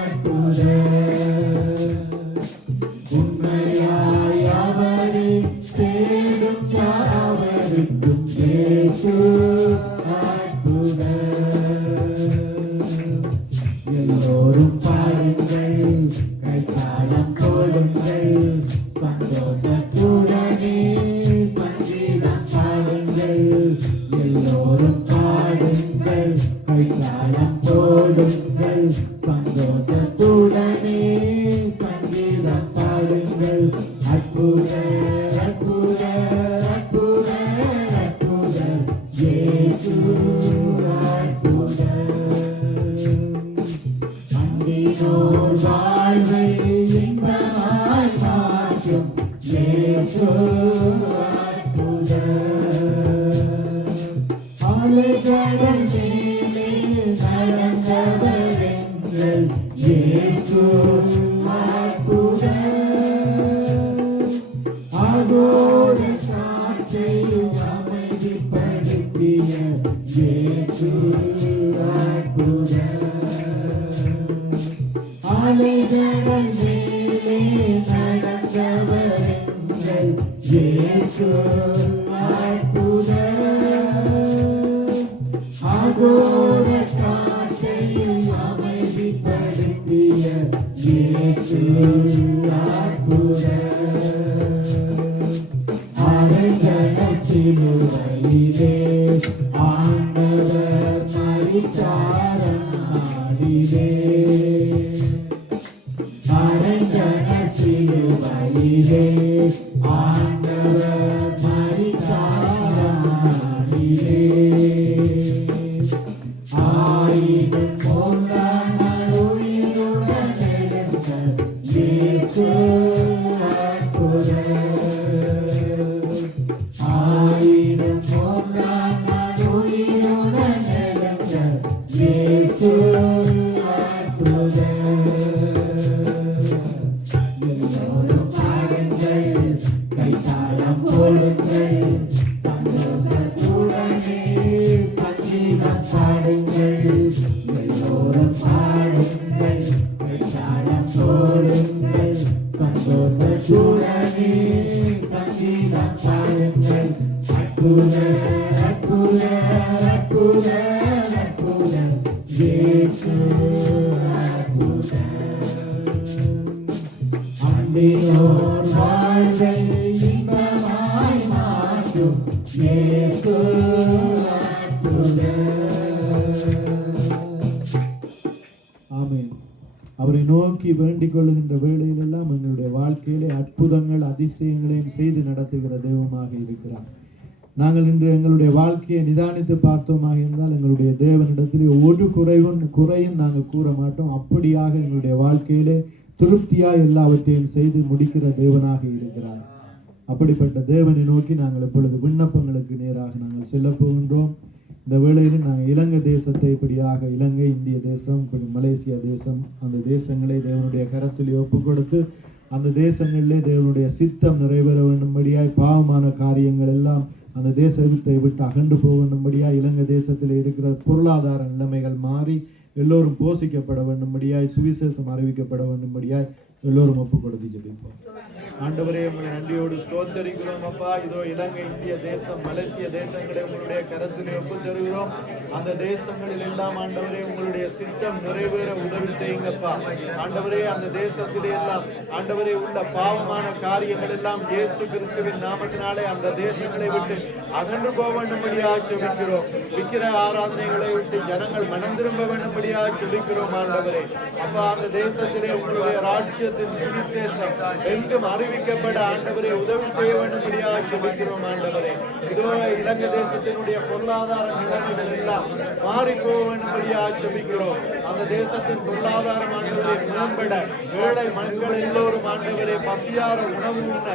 அற்புதர். உண்மையாய் அவரை தேடும் யாவருக்கும் இயேசு அற்புதர். எல்லோரும் பாடுங்கள், கைத்தாளம் போடுங்கள், சந்தோஷத்துடனே சங்கீதம் பாடுங்கள். எல்லோரும் பாடுங்கள், கைத்தாளம் போடுங்கள், சந்தோஷத்துடனே சங்கீதம் பாடுங்கள். அற்புதர் அற்புதர் அற்புதர் அற்புதர் இயேசு அற்புதர். அன்பினோர் வாழ்வை இன்பமாய் மாற்றும் இயேசு அற்புதர். அலைகடல் மேலே நடந்தவர் எங்கள் இயேசு அற்புதர். அகோர காற்றையும் அமைதிப்படுத்திய இயேசு அற்புதர். அலைகடல் மேலே நடந்தவர் எங்கள் இயேசு அற்புதர். அகோர காற்றையும் அமைதிப்படுத்திய இயேசு அற்புதர். அரைக்கடல் சிலுவையிலே ஆண்டவர் அரஞ்சன சிலுவையிலே ஆண்டவர் மரித்தாரே. ஆயினும் போன்றான உயிருடன் எழுந்த இயேசு அற்புதர். ஆயினும் போன்றான உயிருடன் எழுந்த இயேசு அற்புதர். எல்லோரும் பாடுங்கள், கைத்தாளம் போடுங்கள், சந்தோஷத்துடனே சங்கீதம் பாடுங்கள். எல்லோரும் பாடுங்கள், கைத்தாளம் போடுங்கள், சந்தோஷத்துடனே சங்கீதம் பாடுங்கள். அற்புதர், அற்புதர், அற்புதர், அற்புதர், இயேசு அற்புதர். அன்பினோர் வாழ்வை இன்பமாய் மாற்றும் இயேசு அற்புதர். ஆமென். அவரை நோக்கி வேண்டிக் கொள்ளுகின்ற வேளையிலெல்லாம் எங்களுடைய வாழ்க்கையிலே அற்புதங்கள் அதிசயங்களையும் செய்து நடத்துகிற தெய்வமாக இருக்கிறார். நாங்கள் இன்று எங்களுடைய வாழ்க்கையை நிதானித்து பார்த்தோமாக இருந்தால் எங்களுடைய தேவனிடத்திலே ஒரு குறையும் நாங்கள் கூற மாட்டோம். அப்படியாக எங்களுடைய வாழ்க்கையிலே திருப்தியாய் எல்லாவற்றையும் செய்து முடிக்கிற தேவனாக இருக்கிறார். அப்படிப்பட்ட தேவனை நோக்கி நாங்கள் இப்பொழுது விண்ணப்பங்களுக்கு நேராக நாங்கள் செல்ல போகின்றோம். இந்த வேளையில் நாங்கள் இலங்கை தேசத்தை இப்படியாக இலங்கை, இந்திய தேசம், இப்படி மலேசியா தேசம், அந்த தேசங்களை தேவனுடைய கரத்தில் ஒப்பு கொடுத்து அந்த தேசங்களிலே தேவனுடைய சித்தம் நிறைவேற வேண்டும்படியாய் பாவமான காரியங்கள் எல்லாம் அந்த தேசத்தை விட்டு அகன்று போக வேண்டும்படியாய் இலங்கை தேசத்தில் இருக்கிற பொருளாதார நிலைமைகள் மாறி எல்லோரும் போஷிக்கப்பட வேண்டும்படியாய் சுவிசேஷம் அறிவிக்கப்பட வேண்டும்படியாய் எல்லோரும் ஒப்பு கொடுத்து ஜெபிப்போம். ஆண்டவரே, உங்களை நன்றியோடு ஸ்தோத்தரிக்கிறோம் அப்பா. இதோ இலங்கை, இந்திய தேசம், மலேசிய தேசங்களை உங்களுடைய கரத்திலே ஒப்பு தருகிறோம். அந்த தேசங்களில் எல்லாம் ஆண்டவரே உங்களுடைய சித்தம் நிறைவேற உதவி செய்யுங்கப்பா. ஆண்டவரே, அந்த தேசத்திலே எல்லாம் ஆண்டவரே உள்ள பாவமான காரியங்கள் எல்லாம் இயேசு கிறிஸ்துவின் நாமத்தினாலே அந்த தேசங்களை விட்டு அகன்று போக வேண்டும்படியாக ஜெபிக்கிறோம். விக்கிர ஆராதனைகளை விட்டு ஜனங்கள் மனம் திரும்ப வேண்டும்படியாக ஜெபிக்கிறோம். ஆண்டவரே அப்பா, அந்த தேசத்திலே உங்களுடைய ராஜ்யத்தின் சுவிசேஷம் எங்கும் அறிவிக்கப்பட ஆண்டவரே உதவி செய்ய வேண்டும்படியாக ஜெபிக்கிறோம். ஆண்டவரே, இதோ இலங்கை தேசத்தினுடைய பொருளாதார நிலைமைகள் எல்லாம் மாறி போக வேண்டும்படியாக ஜெபிக்கிறோம். அந்த தேசத்தின் பொருளாதாரம் ஆண்டவரே மேம்பட, ஏழை மக்கள் எல்லோரும் ஆண்டவரே பசியார உணவு உண்ண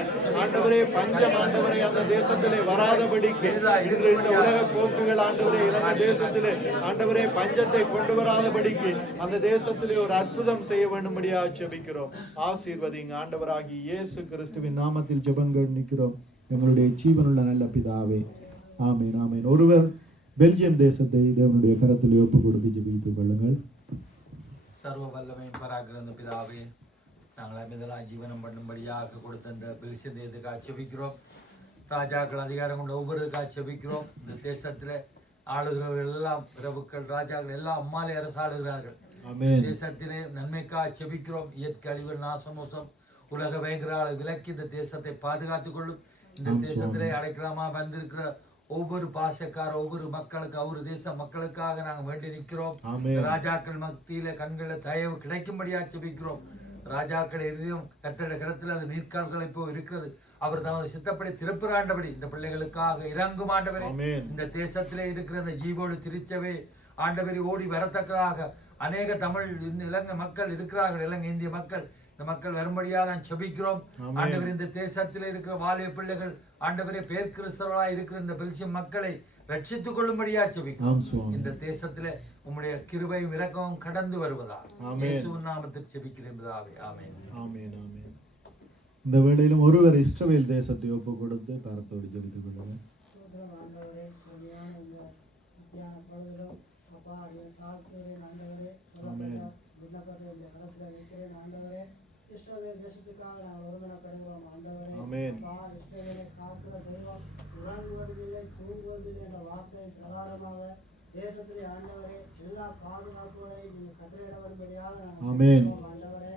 ஆண்டவரே பஞ்சம் ஆண்டவரே அந்த தேசத்திலே வராதபடிக்கு இன்று இந்த உலக போக்குகள் ஆண்டவரே இலங்கை தேசத்திலே ஆண்டவரே பஞ்சத்தை கொண்டு வராதபடிக்கு அந்த தேசத்திலே ஒரு அற்புதம் செய்ய வேண்டும்படியாக ஜெபிக்கிறோம். ஆசீர்வதிங்க ஆண்டவராகி இயேசு கிறிஸ்துவின் நாமத்தில் ஜெபங்கள் நிற்கிறோம் எங்களுடைய ஜீவனுள்ள நல்ல பிதாவே. ஆமேன், ஆமேன். ஒருவர் பெல்ஜியம் தேசத்தை தேவனுடைய கரத்தில் ஒப்பு கொடுத்து ஜெபித்துக் கொள்ளுங்கள். சர்வ வல்லமை பராக்கிரந்த பிதாவே, நாங்கள் அமைதலாக ஜீவனம் பண்ணும்படியாக கொடுத்த இந்த பெல்ஜியம் தேசத்துக்காக ஜெபிக்கிறோம். ராஜாக்கள் அதிகாரம் கொண்ட ஒவ்வொருக்காக ஜெபிக்கிறோம். இந்த தேசத்தில் ஆளுகிறவர்கள் எல்லாம் பிரபுக்கள், ராஜாக்கள் எல்லாம் அம்மாலே அரசாளுகிறார்கள். தேசத்திலே நன்மைக்காக ஜெபிக்கிறோம். இயற்கை அழிவு, நாசமோசம், உலக பயங்கர விலக்கி இந்த தேசத்தை பாதுகாத்துக் கொள்ளும். இந்த தேசத்திலே அடைக்கலமா வந்திருக்கிற ஒவ்வொரு பாசக்கார ஒவ்வொரு மக்களுக்கு ஒவ்வொரு தேச மக்களுக்காக நாங்கள் வேண்டி நிற்கிறோம். ராஜாக்கள் மத்தியில கண்கள தயவு கிடைக்கும்படியாக ஜெபிக்கிறோம். ராஜாக்கள் எதையும் கத்தட கரத்தில் அது நீர்கால்களை போய் இருக்கிறது. அவர் தமது சித்தப்படி திருப்புறாண்டபடி இந்த பிள்ளைகளுக்காக இறங்கும் ஆண்டவரே. இந்த தேசத்திலே இருக்கிற இந்த ஜீவோடு திருச்சபை ஆண்டவரை ஓடி வரத்தக்கதாக அநேக தமிழ் இலங்கை மக்கள் இருக்கிறார்கள். இலங்கை இந்திய மக்கள், இந்த மக்கள் வரும்படியாக நான் செபிக்கிறோம். ஆண்டவர் இந்த தேசத்தில் இருக்கிற வாலிய பிள்ளைகள் ஆண்டவரே பேர் கிறிஸ்தவர்களாக இருக்கிற இந்த பெல்ஜியம் மக்களை ரட்சித்துக் கொள்ளும்படியா செபிக்கிறோம். இந்த தேசத்திலே உம்முடைய கிருபையும் இரக்கமும் கடந்து வருவதா இயேசுவின் நாமத்தில் செபிக்கிறேன் பிதாவே. ஆமென், ஆமென், ஆமென். இந்த வேளையிலும் ஒருவர் இஸ்ரவேல் தேசத்தை ஒப்பு கொடுத்து கரத்தோடு ஜெபித்துக் கொள்ளுங்கள். தேசத்துக்காக நாங்கள் ஒருமனப்படுகிறோம் ஆண்டவரே. இஸ்ரவேலை காக்கிற தெய்வம் உறங்குவதில்லை தூங்குவதில்லை என்ற வார்த்தையின் பிரகாரமாக தேசத்திலே ஆண்டவரே எல்லா பாதுகாப்புகளையும் நீங்கள் கட்டளையிட வரும்படியாக நாங்கள் ஆண்டவரே.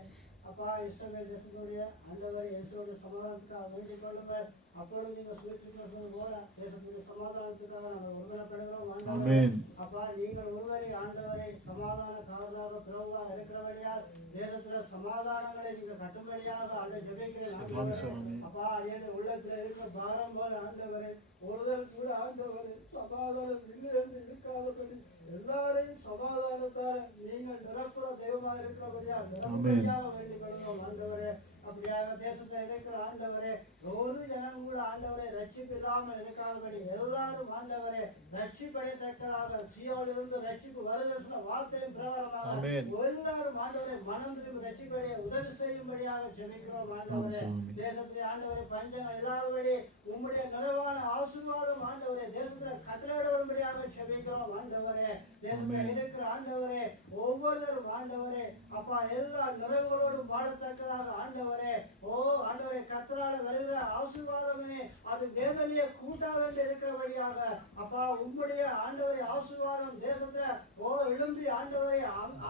அப்பா இஸ்ரவேல் தேசத்துடைய ஆண்டவரே இயேசுவோட சமாதானத்துக்காக வேண்டிக் கொள்ளுங்கள். அப்பொழுது நீங்கள் சுவிசேஷம் போல தேசத்துடைய சமாதானத்துக்காக நாங்கள் ஒருமனப்படுகிறோம் ஆண்டவரே. ஆமென். அப்பா நீங்கள் ஒருவரை ஆண்டவரை சமாதானக்காரராக பிரபுவாக இருக்கிறபடியால் தேசத்துல சமாதானங்களை நீங்கள் கட்டும்படியாக ஆண்டவர் ஜெபிக்கிறேன் ஆண்டவரே. அப்பா என்னுடைய உள்ளத்துல இருக்கிற பாரம் போல ஆண்டவரே ஒருவர் கூட ஆண்டவரே சமாதானம் இல்லை என்று இருக்காதபடி எல்லாரையும் சமாதானத்தார நீங்கள் நிரப்புற தெய்வமாக இருக்கிறபடியால் நிரப்பும்படியாக வேண்டிக் கொள்கிறோம் ஆண்டவரே. அப்படியாக தேசத்துல இருக்கிற ஆண்டவரே ஒரு ஜனம் கூட ஆண்டவரை ரட்சிப்பு இல்லாமல் இருக்காதபடி எல்லாரும் ஆண்டவரே ரட்சிப்படைத்தக்கதாக சீயோனிலிருந்து ரட்சிப்பு வருகிற வார்த்தையின் பிரகாரமாக எல்லாரும் ஆண்டவரை மனம் திரும்பி ரட்சிப்படைய உதவி செய்யும்படியாக ஜெபிக்கிறோம் ஆண்டவரே. தேசத்திலே ஆண்டவரை பஞ்சங்கள் இல்லாதபடி உம்முடைய நிறைவான ஆசீர்வாதம் ஆண்டவரே தேசத்துல கட்டளையிடும்படியாக ஜெபிக்கிறோம் ஆண்டவரே. தேசத்துல இருக்கிற ஆண்டவரே ஒவ்வொருவரும் ஆண்டவரே அப்பா எல்லா நிறைவுகளோடும் வாழத்தக்கதாக ஆண்டவரே ஓ ஆண்டவரே கர்த்தரால வருகிற ஆசீர்வாதமே அது வேதனையை கூட்டாது இருக்கிறபடியாக அப்பா உம்முடைய ஆண்டவரே ஆசீர்வாதம் தேசத்துல ஓ எழும்பி ஆண்டவரே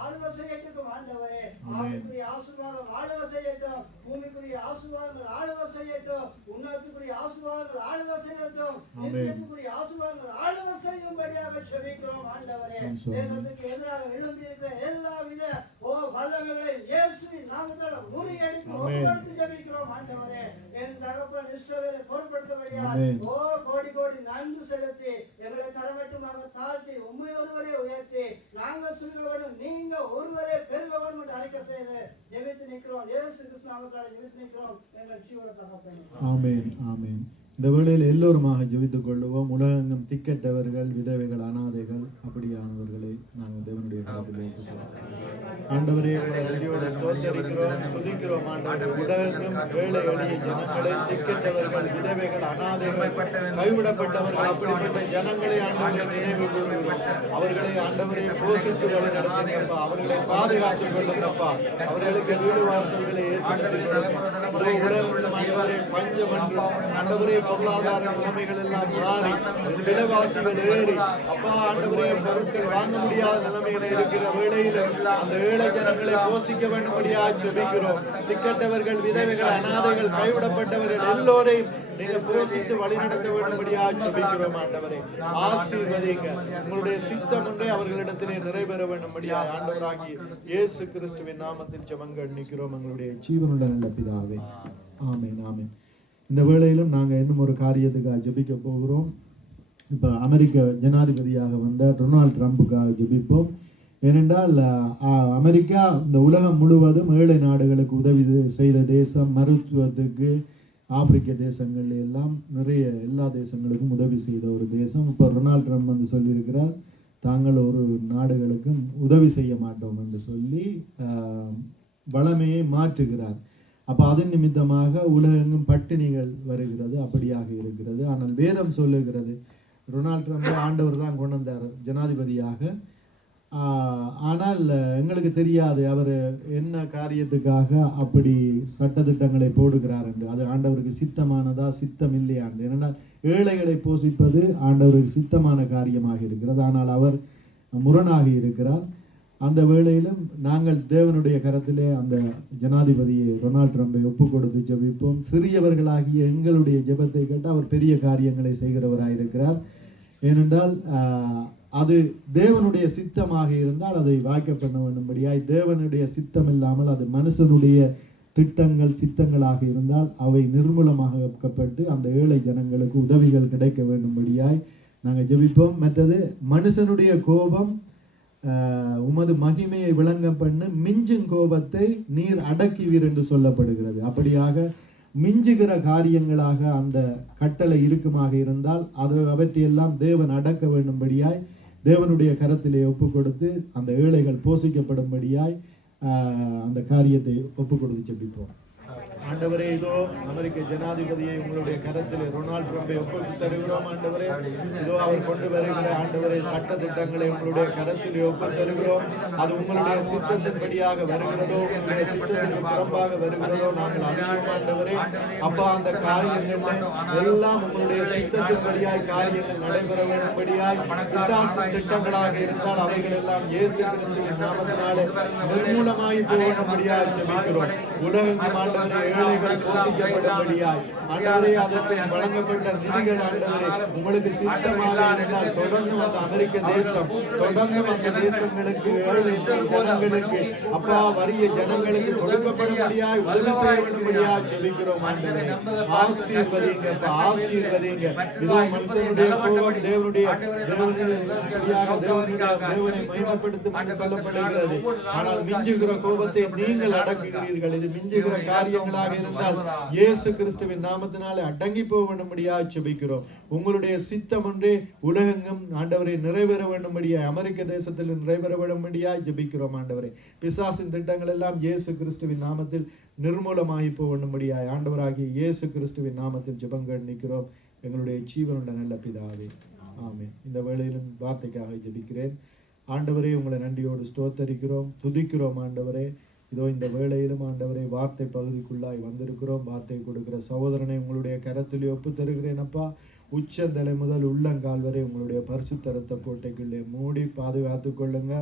ஆளுகை செய்யட்டும் ஆண்டவரே. ஆவிக்குரிய ஆசீர்வாதம் ஆளுகை செய்யட்டும், பூமிக்குரிய ஆசீர்வாதங்கள் ஆளுகை செய்யட்டும், உன்னதத்துக்குரிய ஆசீர்வாதங்கள் ஆளுகை செய்யட்டும், நித்தியத்துக்குரிய ஆசீர்வாதங்கள் ஆளுகை செய்யும்படியாக ஜெபிக்கிறோம் ஆண்டவரே. தேசத்துக்கு எதிராக எழும்பி இருக்கிற எல்லா வித ஓ வல்லமைகளை இயேசுவின் நாமத்தால் முறியடித்து ஒப்புக்கொடுத்து ஜெபிக்கிறோம் ஆண்டவரே. என் தகப்பன் இஸ்ரவேலை பொறுப்படுத்தபடியால் ஓ கோடி கோடி நன்றி செலுத்தி எங்களை தரமட்டுமாக தாழ்த்தி உம்மை ஒருவரே உயர்த்தி நாங்கள் சிறுகவனும் நீங்க ஒருவரே பெருகவனும் என்று அறிக்கை செய்து ஜெபித்து நிற்கிறோம். இயேசு கிறிஸ்து நாமத்தால் ஜெபித்து நிற்கிறோம் எங்கள் ஜீவன தகப்பனே. ஆமென் ஆமென். இந்த வேளையில் எல்லோருமாக ஜெபித்துக் கொள்ளுவோம். உலகெங்கும் திக்கற்றவர்கள், விதவைகள், அனாதைகள் அப்படியானவர்களை நாங்கள் தேவனுடைய கரத்திலே ஆண்டவரே உங்களுடைய ஸ்தோத்திரிக்கிறோம், துதிக்கிறோம் ஆண்டவரே. உலகெங்கும் ஏழை எளிய ஜனங்களை, திக்கற்றவர்கள், விதவைகள், அனாதைகள், கைவிடப்பட்டவர்கள் அப்படிப்பட்ட ஜனங்களை ஆண்டவரை நினைவு கூறுகிறோம். அவர்களை ஆண்டவரை போஷித்து வழி நடத்துங்கப்பா, அவர்களை பாதுகாத்துக் கொள்ளுங்கப்பா, அவர்களுக்கு வீடு வாசல்களை ஏற்படுத்தி உலகம் ஆண்டவரை பஞ்சம் என்றும் ஆண்டவரே பொருளாதார நிலைமைகள் எல்லாம் மாறி விலைவாசிகள் ஏறி அப்பா ஆண்டவரே பொருட்கள் வாங்க முடியாத நிலைமையில இருக்கிற வேளையில் அந்த ஏழை ஜனங்களை போஷிக்க வேண்டும்படியாக ஜெபிக்கிறோம். திக்கற்றவர்கள், விதவைகள், அனாதைகள், கைவிடப்பட்டவர்கள் எல்லோரையும் நீங்க போஷித்து வழி நடத்த வேண்டும்படியாக ஜெபிக்கிறோம் ஆண்டவரே. ஆசீர்வதிங்க, உங்களுடைய சித்தம் ஒன்றே அவர்களிடத்திலே நிறைவேற வேண்டும்படியாக ஆண்டவராகிய இயேசு கிறிஸ்துவின் நாமத்தில் ஜெபங்கள் நிற்கிறோம் எங்களுடைய ஜீவனுள்ள நல்ல பிதாவே. ஆமென் ஆமென். இந்த வேளையிலும் நாங்கள் இன்னும் ஒரு காரியத்துக்காக ஜெபிக்க போகிறோம். இப்போ அமெரிக்க ஜனாதிபதியாக வந்த டொனால்ட் ட்ரம்புக்காக ஜெபிப்போம். ஏனென்றால் அமெரிக்கா இந்த உலகம் முழுவதும் ஏழை நாடுகளுக்கு உதவி செய்த தேசம். மருத்துவத்துக்கு ஆப்பிரிக்க தேசங்கள் எல்லாம் நிறைய எல்லா தேசங்களுக்கும் உதவி செய்த ஒரு தேசம். இப்போ டொனால்ட் ட்ரம்ப் வந்து சொல்லியிருக்கிறார், தாங்கள் ஒரு நாடுகளுக்கும் உதவி செய்ய மாட்டோம் என்று சொல்லி வளமையை மாற்றுகிறார். அப்போ அதன் நிமித்தமாக உலகெங்கும் பட்டினிகள் வருகிறது, அப்படியாக இருக்கிறது. ஆனால் வேதம் சொல்லுகிறது டொனால்ட் ட்ரம்ப் ஆண்டவர் தான் கொண்டு வந்தார் ஜனாதிபதியாக. ஆனால் எங்களுக்கு தெரியாது அவர் என்ன காரியத்துக்காக அப்படி சட்டத்திட்டங்களை போடுகிறார் என்று. அது ஆண்டவருக்கு சித்தமானதா சித்தம் இல்லையாண்டு. ஏனென்றால் ஏழைகளை போஷிப்பது ஆண்டவருக்கு சித்தமான காரியமாக இருக்கிறது. ஆனால் அவர் முரணாகி இருக்கிறார். அந்த வேளையிலும் நாங்கள் தேவனுடைய கரத்திலே அந்த ஜனாதிபதியை டொனால்ட் ட்ரம்பை ஒப்பு கொடுத்து ஜெபிப்போம். சிறியவர்களாகிய எங்களுடைய ஜெபத்தை கேட்டு அவர் பெரிய காரியங்களை செய்கிறவராயிருக்கிறார். ஏனென்றால் அது தேவனுடைய சித்தமாக இருந்தால் அதை வாய்க்க பண்ண வேண்டும்படியாய், தேவனுடைய சித்தம் இல்லாமல் அது மனுஷனுடைய திட்டங்கள் சித்தங்களாக இருந்தால் அவை நிர்மூலமாக்கப்பட்டு அந்த ஏழை ஜனங்களுக்கு உதவிகள் கிடைக்க வேண்டும்படியாய் நாங்கள் ஜெபிப்போம். மற்றது மனுஷனுடைய கோபம் உமது மகிமையை விளங்க பண்ணு, மிஞ்சும் கோபத்தை நீர் அடக்குவீர் என்று சொல்லப்படுகிறது. அப்படியாக மிஞ்சுகிற காரியங்களாக அந்த கட்டளை இருக்குமாக இருந்தால் அவற்றையெல்லாம் தேவன் அடக்க வேண்டும்படியாய் தேவனுடைய கரத்திலே ஒப்பு கொடுத்து அந்த ஏழைகள் போஷிக்கப்படும்படியாய் அந்த காரியத்தை ஒப்பு கொடுத்து ஜெபிப்போம். ஆண்டவரே, இதோ அமெரிக்க ஜனாதிபதியை உங்களுடைய கரத்திலே டொனால்ட் ட்ரம்பை ஒப்புவித்து தருகிறோம். ஆண்டவரே, இதோ அவர் கொண்டு வருகிற ஆண்டவரே சட்ட திட்டங்களை உங்களுடைய கரத்திலே ஒப்புவித்து தருகிறோம். அது உங்களுடைய சித்தத்தின்படியாக வருகிறதோ, உங்களுடைய சித்தத்திற்கு புறம்பாக வருகிறதோ நாங்கள் அறிவோம். ஆண்டவரே அப்பா, அந்த காரியங்கள் எல்லாம் உங்களுடைய சித்தத்தின்படியாய் காரியங்கள் நடைபெற வேண்டும்படியாய் பிசாசு திட்டங்களாக இருந்தால் அவைகள் எல்லாம் இயேசு கிறிஸ்துவின் நாமத்தினாலே நிர்மூலமாய் போகும்படியாக ஜெபிக்கிறோம். உலகெங்கும் ஆண்டவரே ஏழைகள் போஷிக்கப்படும்படியாய் ஆண்டவரே அதற்கு வழங்கப்பட்ட நிதிகள் ஆண்டவரே உங்களுக்கு சித்தமாக இருந்தால் தொடர்ந்து அந்த அமெரிக்க தேசம் தொடர்ந்து அந்த தேசங்களுக்கு ஏழை ஜனங்களுக்கு அப்பா வறிய ஜனங்களுக்கு கொடுக்கப்படும்படியாய் உதவி செய்ய வேண்டும்படியாய் ஜெபிக்கிறோம் ஆண்டவரே. ஆசீர்வதிங்க அப்பா, ஆசீர்வதிங்க. இதோ மனுஷனுடைய கோபம் தேவனுடைய தேவனை மகிமைப்படுத்தும் என்று சொல்லப்படுகிறது. ஆனால் மிஞ்சுகிற கோபத்தை நீங்கள் அடக்குகிறீர்கள். இது மிஞ்சுகிற காரியங்களாக இருந்தால் இயேசு கிறிஸ்துவின் நாமத்தினாலே அடங்கி போக வேண்டும்படியாக ஜெபிக்கிறோம். உங்களுடைய சித்தம் ஒன்றே உலகெங்கும் ஆண்டவரை நிறைவேற வேண்டும்படியாய் அமெரிக்க தேசத்தில் நிறைவேற வேண்டும்படியாய் ஜெபிக்கிறோம் ஆண்டவரே. பிசாசின் திட்டங்கள் எல்லாம் இயேசு கிறிஸ்துவின் நாமத்தில் நிர்மூலமாகி போக வேண்டும்படியாய் ஆண்டவராகிய இயேசு கிறிஸ்துவின் நாமத்தில் ஜெபங்கள் நிற்கிறோம் எங்களுடைய ஜீவனுள்ள நல்ல பிதாவே, ஆமென். இந்த வேளையிலும் வார்த்தைக்காக ஜெபிக்கிறேன் ஆண்டவரே. உங்களை நன்றியோடு ஸ்தோத்தரிக்கிறோம், துதிக்கிறோம் ஆண்டவரே. இதோ இந்த வேளையிலும் ஆண்டவரே வார்த்தை பகுதிக்குள்ளாய் வந்திருக்கிறோம். வார்த்தை கொடுக்கிற சகோதரனை உங்களுடைய கரத்திலே ஒப்பு தருகிறேன் அப்பா. உச்சந்தலை முதல் உள்ளங்கால் வரை உங்களுடைய பரிசுத்த இரத்த கோட்டைக்குள்ளே மூடி பாதுகாத்து கொள்ளுங்க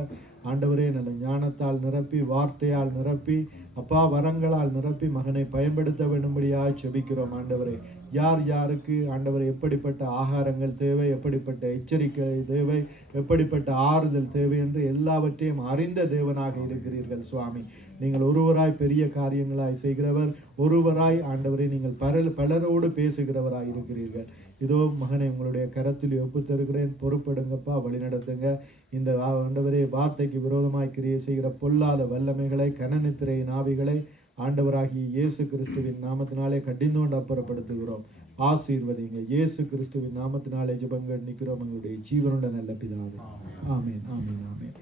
ஆண்டவரே. நல்ல ஞானத்தால் நிரப்பி வார்த்தையால் நிரப்பி அப்பா வரங்களால் நிரப்பி மகனை பயன்படுத்த வேண்டும்படியாக ஜெபிக்கிறோம் ஆண்டவரே. யார் யாருக்கு ஆண்டவரே எப்படிப்பட்ட ஆகாரங்கள் தேவை, எப்படிப்பட்ட எச்சரிக்கை தேவை, எப்படிப்பட்ட ஆறுதல் தேவை என்று எல்லாவற்றையும் அறிந்த தேவனாக இருக்கிறீர்கள் சுவாமி. நீங்கள் ஒருவராய் பெரிய காரியங்களாய் செய்கிறவர், ஒருவராய் ஆண்டவரை நீங்கள் பலரோடு பேசுகிறவராய் இருக்கிறீர்கள். இதோ மகனை உங்களுடைய கரத்தில் ஒப்பு தருகிறேன், பொறுப்படுங்கப்பா, வழிநடத்துங்க. இந்த ஆண்டவரே வார்த்தைக்கு விரோதமாய் கிரியை செய்கிற பொல்லாத வல்லமைகளை கனநித்திரையின் ஆவிகளை ஆண்டவராகிய இயேசு கிறிஸ்துவின் நாமத்தினாலே கடிந்தோண்டு அப்புறப்படுத்துகிறோம். ஆசீர்வதிங்க இயேசு கிறிஸ்துவின் நாமத்தினாலே ஜெபங்கள் நிற்கிறோம் எங்களுடைய ஜீவனுள்ள நல்ல பிதாவே, ஆமென், ஆமென், ஆமென்.